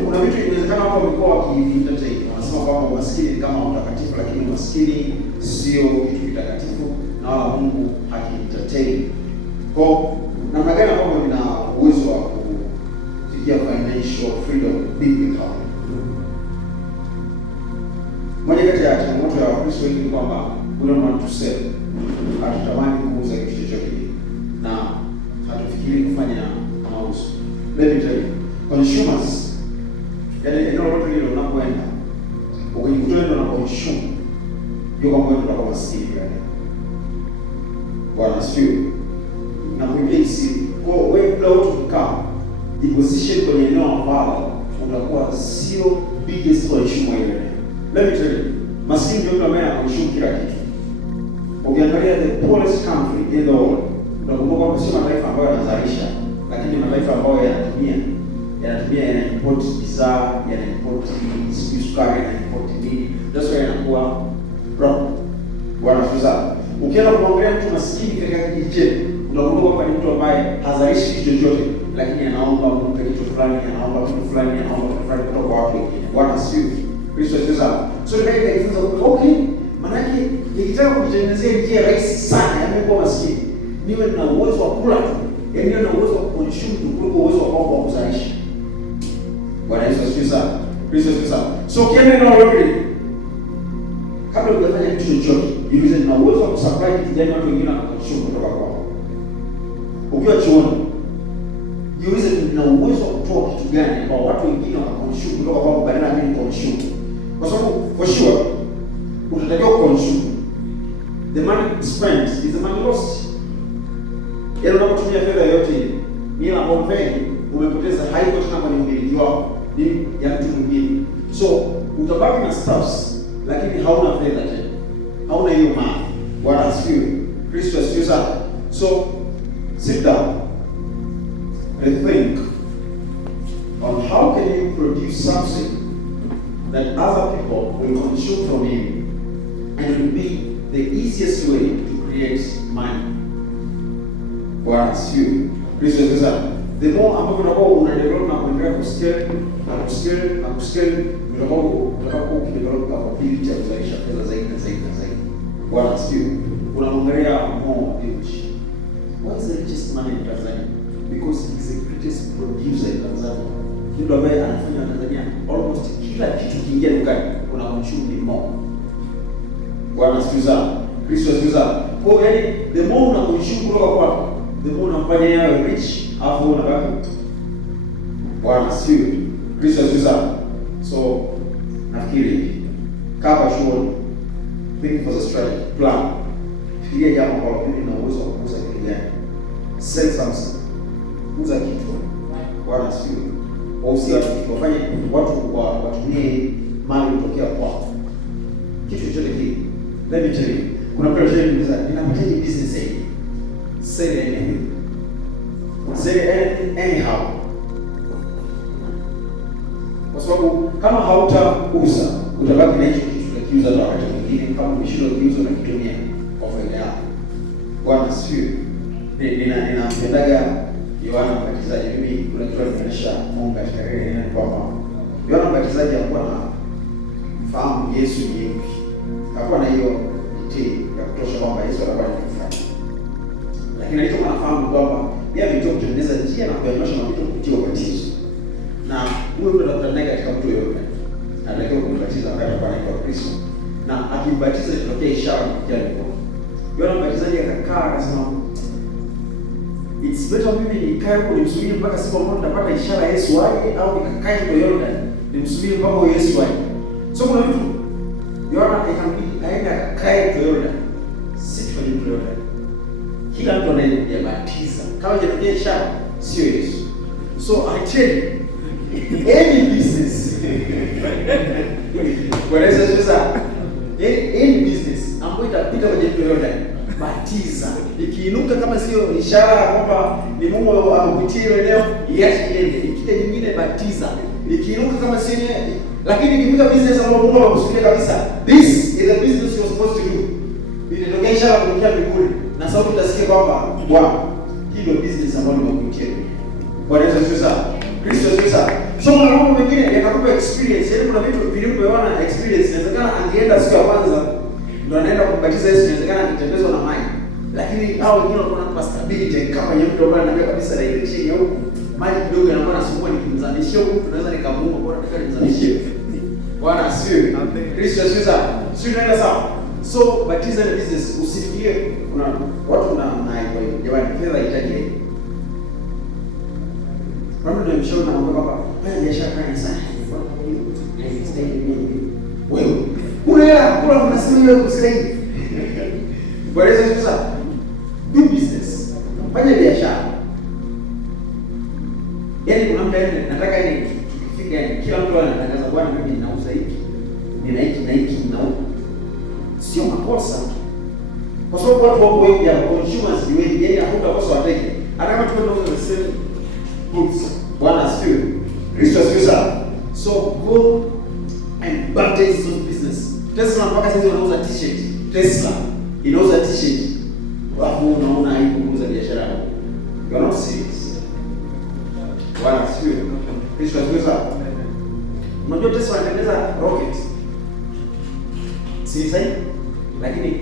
inawezekana hapo wamekuwa wakientertain. Wanasema kwamba umaskini ni kama utakatifu, lakini umaskini sio kitu kitakatifu na wala Mungu hakientertain. Kwa namna gani ambavyo nina uwezo wa kufikia financial freedom biblical? Moja kati ya changamoto ya Wakristo wengi ni kwamba we don't want to sell. Hatutamani kuuza kitu chochote na hatufikiri kufanya mauzo. Let me tell you, consumers, yaani eneo lote hilo unapoenda, ukijikuta wewe una consume, hiyo kwamba wewe utakuwa maskini yani. Bwana asifiwe. Na kuibia isi, kwa wewe bila watu kukaa, deposition kwenye eneo ambalo utakuwa sio biggest consumer ile. Let me tell you, maskini ndio mtu ambaye anaconsume kila kitu. Ukiangalia the poorest country in the world, utakumbuka kwamba sio mataifa ambayo yanazalisha, lakini mataifa ambayo yanatumia import bidhaa, yana import sukari, yana import nini. That's why yanakuwa broke. Bwana asifiwe. Ukienda kumwangalia mtu maskini katika kijiji chetu, utakumbuka kwamba ni mtu ambaye hazalishi kitu chochote, lakini anaomba Mungu kitu fulani, anaomba kitu fulani, anaomba kitu fulani kutoka kwa watu wengine. Bwana asifiwe. Kristo asifiwe. So nikajifunza okay, maana nikitaka kujitengenezea njia rahisi sana ya kuwa maskini, niwe na uwezo wa kula tu, yaani niwe na uwezo wa consume tu kuliko uwezo wa kuzalisha. Bwana Yesu asifiwe sana. Kristo asifiwe sana. So ukienda na wewe kabla hujafanya kitu chochote, jiulize na uwezo wa kusupply kitu gani watu wengine wanaconsume kutoka kwako. Ukiwa chuoni, jiulize na uwezo wa kutoa kitu gani kwa watu wengine wanaconsume kutoka kwako badala ya mimi consume. Kwa sababu for sure utatakiwa consume. The money spent is the money lost. Yaani unapotumia fedha yote ile, ni la bombe umepoteza, haiko tena kwenye umiliki wako, ni ya mtu mwingine. stuffs lakini hauna fedha tena, hauna hiyo mali. Bwana asifiwe. Kristo asifiwe sana. So sit down and think on how can you produce something that other people will consume from you and will be the easiest way to create money. Bwana asifiwe. Kristo asifiwe sana. The more ambavyo unakuwa unadevelop na kuendelea kuscale na kuscale, utakapokuwa ukidevelop capability ya kuzalisha pesa zaidi na zaidi na zaidi. Bwana asifiwe. Unamwangalia more Dewji. Why is the richest man in Tanzania? Because he is the greatest producer in Tanzania. Ndio ambaye anafanya Tanzania almost kila kitu kiingia dukani kuna consume more. Bwana asifiwe sana. Kristo asifiwe sana. Kwa hiyo yani the more una consume kutoka kwako, the more unafanya yeye rich, afu unabaki. Bwana asifiwe. Kristo asifiwe sana. So nafikiri kama shughuli, think for the strategy plan. Fikiria jambo ambalo mimi nina uwezo wa kuuza kitu gani. Sell something. Uza kitu. Bwana asifiwe. Wauzie watu kitu, wafanye watu watumie mali kutokea kwao. Kitu chochote kile. Let me tell you. Kuna mtu anasema ninahitaji business aid. Sell anything. Sell anything anyhow. Kwa sababu kama hautauza, utabaki na hicho kitu ukiuza kwa wakati mwingine, kama umeshindwa kuuza na kutumia kwa faida yako. Bwana asifiwe. Ninampendaga Yohana Mbatizaji. Mimi kuna kitu alionyesha Mungu katika ile neno kwamba Yohana Mbatizaji alikuwa na mfahamu Yesu ni yupi. Hakuwa na hiyo detail ya kutosha kwamba Yesu alikuwa ni mfano. Lakini alichokuwa anafahamu kwamba yeye ametoka kutengeneza njia na kuonyesha mapito kupitia ubatizo. Na huyo ndo tunataka katika mtu yoyote. Anatakiwa kumbatiza wakati anaitwa Kristo. Na akimbatiza itokee ishara kupitia mikono. Yohana Mbatizaji akakaa akasema, it's better mimi nikae huko nimsubiri mpaka siku ambayo nitapata ishara Yesu aje, au nikakae huko Yordan nimsubiri mpaka Yesu aje. So kuna vitu Yohana ikambidi aende akae huko Yordan. Sisi kwa nini Yordan? Kila mtu anayebatiza kama hajatokea ishara sio Yesu. So I tell you, any business whereas any business ambayo itapita kwenye Yordan, batiza. Ikiinuka kama sio ishara kwamba ni Mungu amekupitia ile eneo, iache iende. Ikija nyingine, batiza. Ikiinuka kama sio, lakini ikifika business ambayo Mungu amekusudia kabisa, this is the business you are supposed to do, itatokea ishara kutokea mbinguni na sauti utasikia kwamba Bwana, hii ndio business ambayo nimekupitia. Bwana Yesu asifiwe sana. Kristo asifiwe sana. So kuna mambo mengine yakakupa experience. Yaani kuna vitu vilivyoona experience. Inawezekana angeenda siku ya kwanza ndio anaenda kumbatiza Yesu, inawezekana akitembezwa na maji. Lakini hao wengine wanakuwa stability kama yenye mtu ambaye anajua kabisa direction ya huko. Maji kidogo yanakuwa nasumbua, nikimzamishia huko tunaweza nikamuuma, kwa nataka nimzamishie. Bwana asifiwe. Kristo asifiwe sana. Sio unaenda sawa. So batiza na business, usifikirie kuna watu na kwa hiyo. Jamani, fedha inahitaji. Kama ndio mshauri na mambo hapa, fanya biashara fanya sana. Wewe unaela kula unasema hiyo kusaidia. Bwana Yesu asifiwe. Do business. Fanya biashara. Yaani kuna mtu anaye nataka yani tukifika yani kila mtu anatangaza bwana mimi ninauza hiki. Nina hiki na hiki na huko. Sio makosa. Kwa sababu watu wako wengi ya consumers ni wengi, yani hakutakosa wateja. Hata kama tunauza the same goods. Bwana asifiwe. Kristo asifiwe sana. So go and baptize those business. Tesla mpaka sasa wanauza t-shirt. Tesla inauza t-shirt. Wapo unaona aibu kuuza biashara yako. You are not serious. Bwana asifiwe. Kristo asifiwe sana. Unajua Tesla wanatengeneza rocket. Si sahihi? Lakini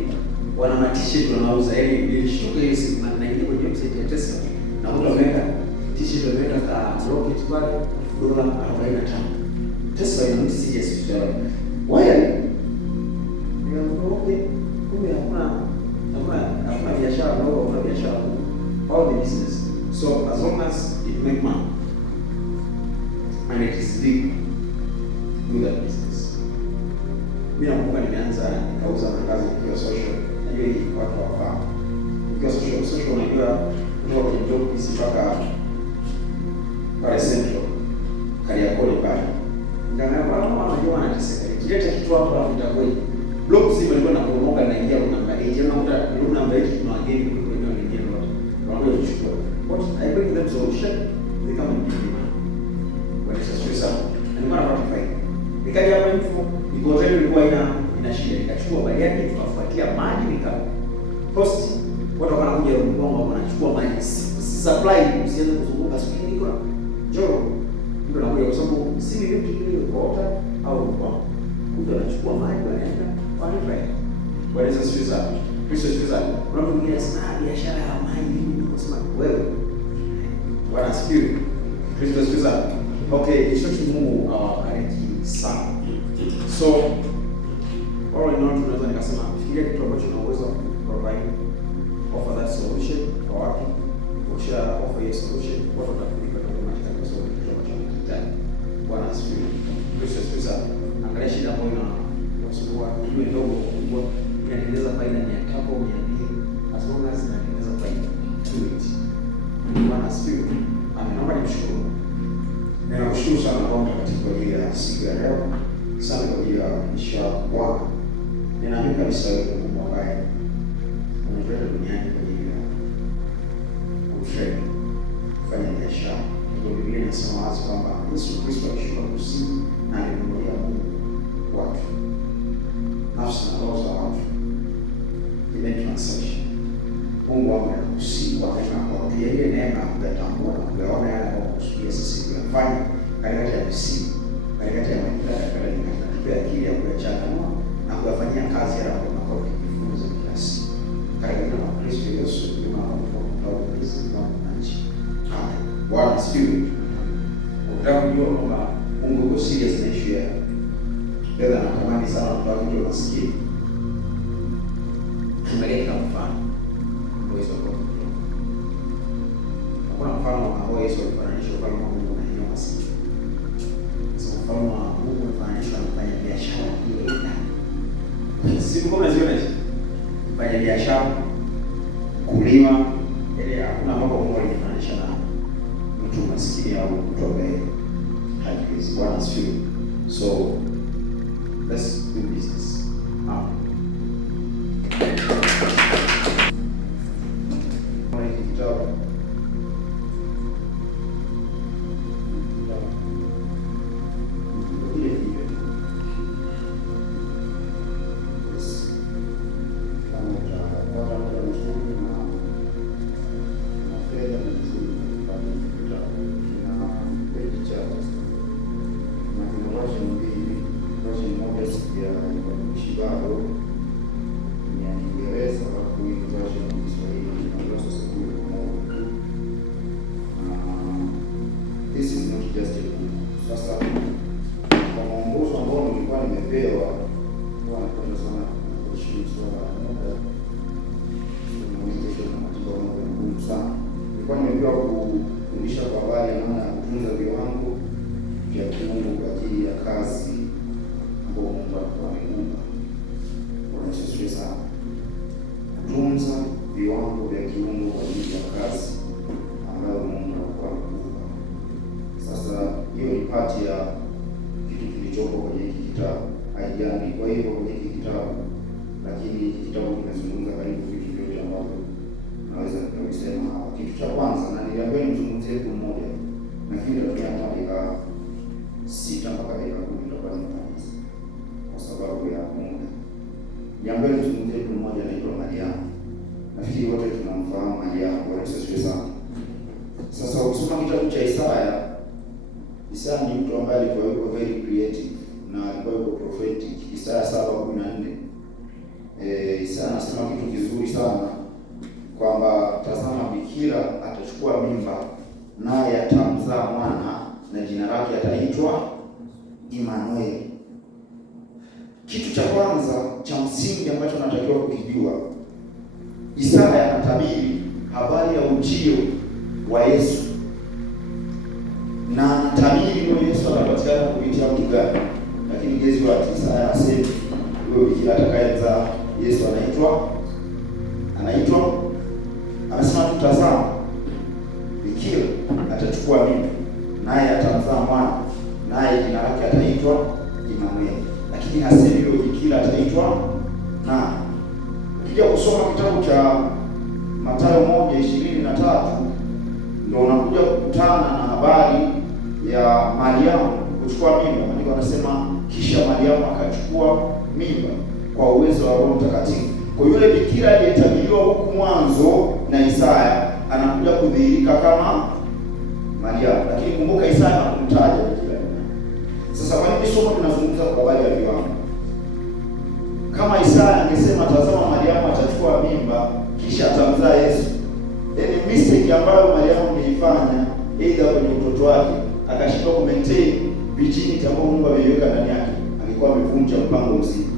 wana t-shirt wanauza. Yaani nilishtuka hiyo siku na naingia kwenye website ya Tesla na mtu ameweka t-shirt ameweka ka rocket pale $45. Tesla ina mtu serious sana. Why? Kumbe hakuna biashara ndogo, hakuna biashara kubwa. All the business. So as long as it make money and it is big, do that business. Mimi nakumbuka nimeanza nikauza kazi kwa social. Najua hii watu wafahamu. Kwa social unajua ndio kwenye job hizi mpaka pale Central Kariakoni pale. Ndio kama wanajua wanateseka. Ileta kitu hapa itakuwa block zima ilikuwa na promoka na ingia room number 8. Unakuta room number 8 tuna wageni kuliko wengine wengine wote. Wanakuja kuchukua. What I bring them solution, they come and give me. When it's a suicide, and you want to fight. Nikaja hapa info, iko hotel ilikuwa ina shida. Nikachukua bali yake tukafuatia maji nika post. Watu wanakuja room kwangu wanachukua maji. Supply usianze kuzunguka siku niko. Njoo. Ndio nakuja kwa sababu si vitu vile water au kwa. Kumbe anachukua maji wanaenda wanafanya. What is a suicide? Kristo suicide. Kuna mtu mwingine anasema biashara ya maji unasema wewe. Bwana asifiwe. Kristo suicide. Okay, hicho Mungu awabariki sana. So all in all tunaweza nikasema fikiria kitu ambacho unaweza provide, offer that solution kwa watu. Ukisha offer hiyo solution, watu watakulipa kwa maisha kwa sababu kitu ambacho unahitaji. Bwana asifiwe. Kristo suicide. Angalia shida ambayo inasumbua iwe ndogo kubwa, inatengeneza faida 300 au 200 as long as inatengeneza faida to it. Bwana asifiwe. Naomba nimshukuru. Ninakushukuru sana Roho Mtakatifu kwa ajili ya siku ya leo. Sana kwa ajili ya maisha yako. Ninaamini kabisa wewe ni Mungu ambaye umetuleta duniani kwa ajili ya kutrade, kufanya biashara. Kwa Biblia inasema wazi kwamba Yesu Kristo alishuka kusini na alimnunulia Mungu watu, nafsi na roho za watu. Ile transaction. Mungu amekusii kwa neema kwa yeye, neema kutambua na kuona yale anayokusudia sisi kuyafanya katikati ya misimu, katikati ya maisha katika akili ya kuyachanganua na kuyafanyia kazi yale ambayo kujifunza kila siku. Katika jina la Kristo Yesu tunaomba kwa Kristo na nchi. Amen. Bwana asifiwe. Unataka kujua kwamba Mungu yuko serious na issue ya fedha na tamani sana kwa watu maskini. Tumeleta mfano Yesu kwa kwa mfano wa Yesu alifananisha kama Mungu na yeye maskini. Sasa mfano wa Mungu alifananisha kufanya biashara ile. Siku kama ziona hizo. Fanya biashara, kulima, ile hakuna mambo Mungu alifananisha na mtu maskini au mtu ambaye hajiwezi. Bwana asifiwe. So let's do business. Amen. Kufundisha kwa habari ya namna ya kutunza viwango vya kiungo kwa ajili ya kazi ambayo Mungu alikuwa amekupa. Unasisitiza sana kutunza viwango vya kiungo kwa ajili ya kazi ambayo Mungu alikuwa amekupa. Sasa hiyo ni pati ya kitu kilichopo kwenye hiki kitabu. Haijaandikwa hivyo kwenye hiki kitabu, lakini hiki kitabu kinazungumza karibu vitu vyote ambavyo naweza kusema hapa. Kitu cha kwanza, na niliambiwa nimzungumzie mtu mmoja, nafikiri tutatumia kama dakika 6 mpaka dakika 10 tutakuwa tunamaliza kwa sababu ya muda. Niliambiwa nimzungumzie mtu mmoja anaitwa Mariamu. Nafikiri wote tunamfahamu Mariamu, kwa hiyo sio sana. Sasa ukisoma kitabu cha Isaya ni mtu ambaye alikuwa yuko very creative na alikuwa yuko prophetic. Isaya 7:14. Isaya anasema kitu kizuri sana kwamba tazama, bikira atachukua mimba naye atamzaa mwana na jina lake ataitwa Immanuel. Kitu cha kwanza cha msingi ambacho natakiwa kukijua, Isaya anatabiri habari ya ujio wa Yesu, na anatabiri huyo Yesu atapatikana kupitia mtu gani. Lakini Yesu wa Isaya anasema huyo bikira atakayezaa Yesu anaitwa anasema tutazama, bikira atachukua mimba naye atamzaa mwana naye jina lake ataitwa kitabu cha Mathayo 1:23 ndio unakuja kukutana na habari ya Mariamu kuchukua mimba. Maandiko yanasema kisha Mariamu akachukua mimba kwa uwezo wa Roho Mtakatifu. Kwa yule bikira aliyetabiriwa huku mwanzo na Isaya anakuja kudhihirika kama Mariamu, lakini kumbuka Isaya hakumtaja bikira. Sasa kwa nini somo tunazungumza kwa habari ya viwango? Kama Isaya angesema tazama Mariamu atachukua mimba kisha atamzaa Yesu, yaani mistake ambayo Mariamu ameifanya aidha kwenye utoto wake akashindwa ku maintain virginity ambayo Mungu ameiweka ndani yake, alikuwa amevunja mpango mzima.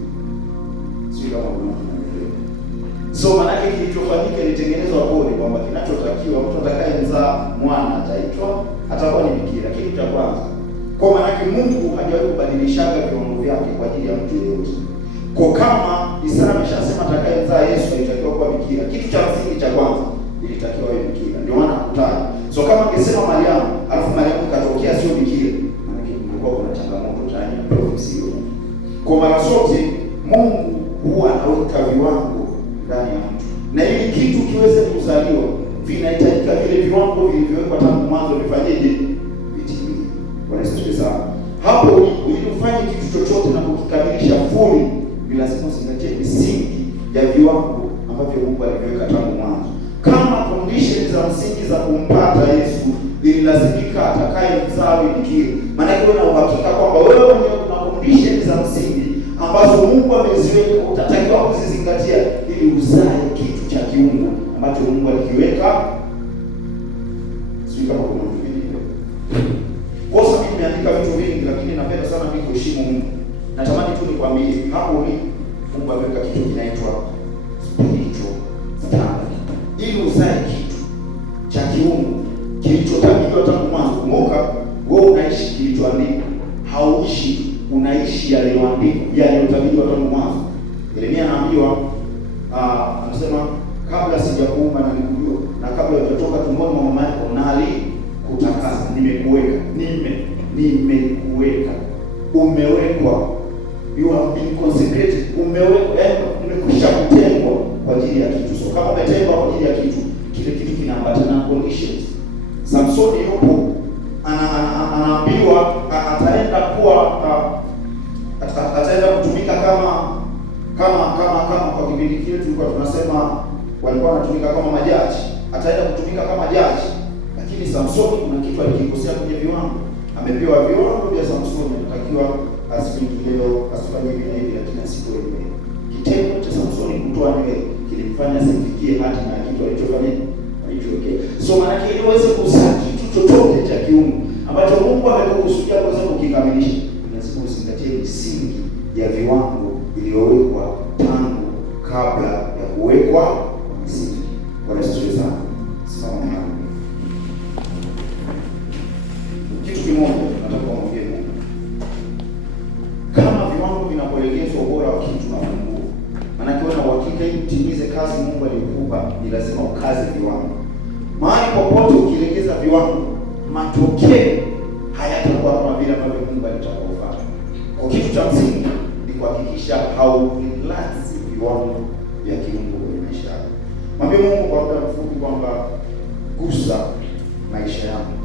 Sio kama unaelewa. So maana kilichofanyika ilitengenezwa kodi kwamba kinachotakiwa mtu atakayemzaa mwana atakuwa ni bikira, lakini cha kwanza kwa maana Mungu hajawahi kubadilishaga viwango vyake kwa ajili ya mtu yeyote. Kwa kama Isaya ameshasema atakayemzaa Yesu alitakiwa kuwa bikira, kitu cha msingi cha kwanza ilitakiwa iwe bikira. Ndio maana hakutaja. So kama angesema Mariamu, alafu Mariamu katokea sio bikira, maana kulikuwa kuna changamoto ndani ya prophecy hiyo. Kwa mara zote Mungu huwa anaweka viwango ndani ya mtu. Na ili kitu kiweze kuzaliwa, vinahitajika vile viwango vilivyowekwa tangu mwanzo vifanyeje? Vitimie. Bwana Yesu asifiwe. Hapo ili ufanye kitu chochote na kukikamilisha fully, ni lazima uzingatie misingi ya viwango ambavyo Mungu aliviweka tangu mwanzo. Kama condition za msingi za kumpata Yesu ililazimika atakaye mzaa bikira, maana hiyo na uhakika kwamba wewe mwenyewe kuna condition za msingi ambazo Mungu ameziweka utatakiwa kuzizingatia ili uzae kitu cha kiungu ambacho Mungu alikiweka. Sio kama kuna mtu mwingine. Kwa sababu nimeandika vitu vingi, lakini napenda sana mimi kuheshimu Mungu. Natamani tu nikwambie hapo ni Mungu ameweka kitu kinaitwa spiritual standard. Ili uzae kitu cha kiungu kilichotabiriwa tangu mwanzo. Kumbuka wewe unaishi kilichoandikwa. Hauishi, unaishi yaliyotabiriwa tangu mwanzo. Yeremia anaambiwa anasema kabla sijakuumba nalikujua, na kabla hujatoka tumboni mwa mama yako nalikutakasa, nimekuweka, nimekuweka, umewekwa, you have been consecrated, umewekwa, yaani umekwisha kutengwa kwa ajili ya kitu. So kama umetengwa kwa ajili ya kitu, kile kitu kinaambatana na conditions. Samsoni yupo anaambiwa ataenda kutumika kama kwa kipindi kile tulikuwa tunasema walikuwa wanatumika kama majaji, ataenda kutumika kama jaji. Lakini Samsoni kuna kitu alikikosea kwenye viwango. Amepewa viwango vya Samsoni, anatakiwa asifanye leo, asifanye hivi na hivi, lakini siku ile kitendo cha Samsoni kutoa nywele kilimfanya asifikie hata na kitu alichofanya alichowekea. So maana yake ili uweze kuzaa kitu chochote cha kiungu ambacho Mungu amekusudia kuweza kukikamilisha, lazima uzingatie misingi ya viwango iliyowekwa tangu kabla ya kuwekwa misingi. Bwana Yesu asifiwe sana. Sawa. Kitu kimoja nataka kuongea Mungu. Kama viwango vinapoelekezwa ubora wa kitu na Mungu, maana kiona uhakika ili utimize kazi Mungu aliyokupa, ni lazima ukaze viwango. Mahali popote ukilegeza viwango, matokeo hayatakuwa kama vile ambavyo Mungu alitaka ufanye. Kwa kitu cha msingi ni kuhakikisha haurelax viwango vya kiungu kwenye maisha yako. Mwambie Mungu kwa muda mfupi kwamba gusa maisha yangu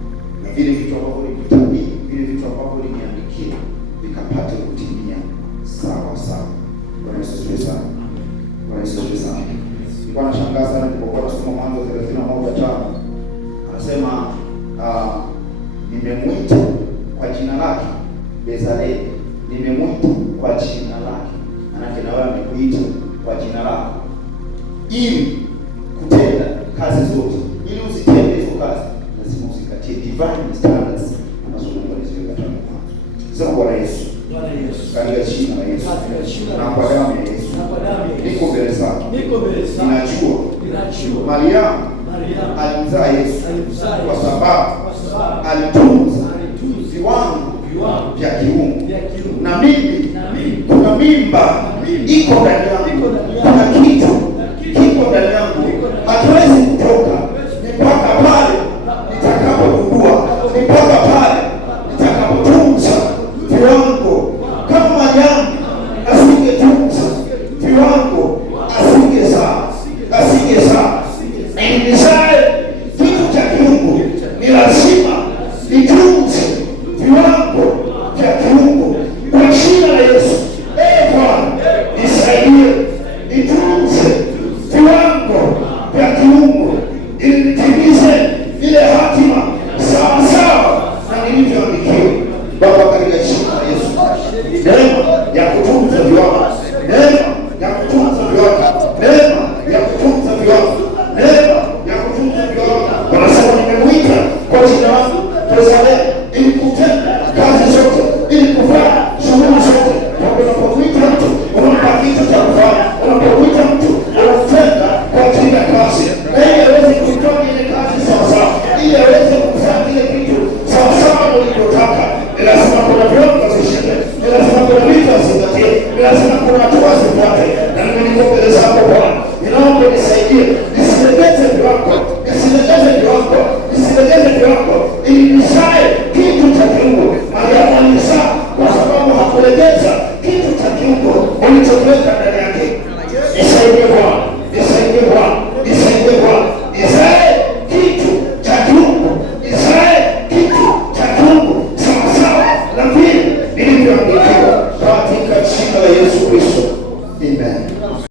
na vile vitu ambavyo nikutabiri, vile vitu ambavyo nimeandikia vikapate kutimia sawa sawa. Bwana Yesu asifiwe sana. Bwana Yesu asifiwe sana. Nilikuwa nashangaa sana nilipokuwa nasoma Mwanzo 31:5. Anasema nimemwita kwa jina lake Bezaleli, nimemwita kwa jina lake. Maana na wewe amekuita kwa jina lako ili kutenda kazi zote. Ili uzitende hizo kazi, lazima uzingatie divine standards ambazo Mungu aliziweka tangu mwanzo. Sasa Bwana Yesu, katika jina la Yesu na kwa damu ya Yesu, niko mbele zako. Ninajua Mariamu alimzaa Yesu kwa sababu alitunza viwango vya kiungu. Na mimi kuna mimba iko ndani yangu, kuna kitu kiko ndani yangu, hatuwezi kutoka mpaka pale nitakapogundua, mpaka pale nitakapotunza viwango. Kama Mariamu asingetunza viwango, asingezaa. Asante.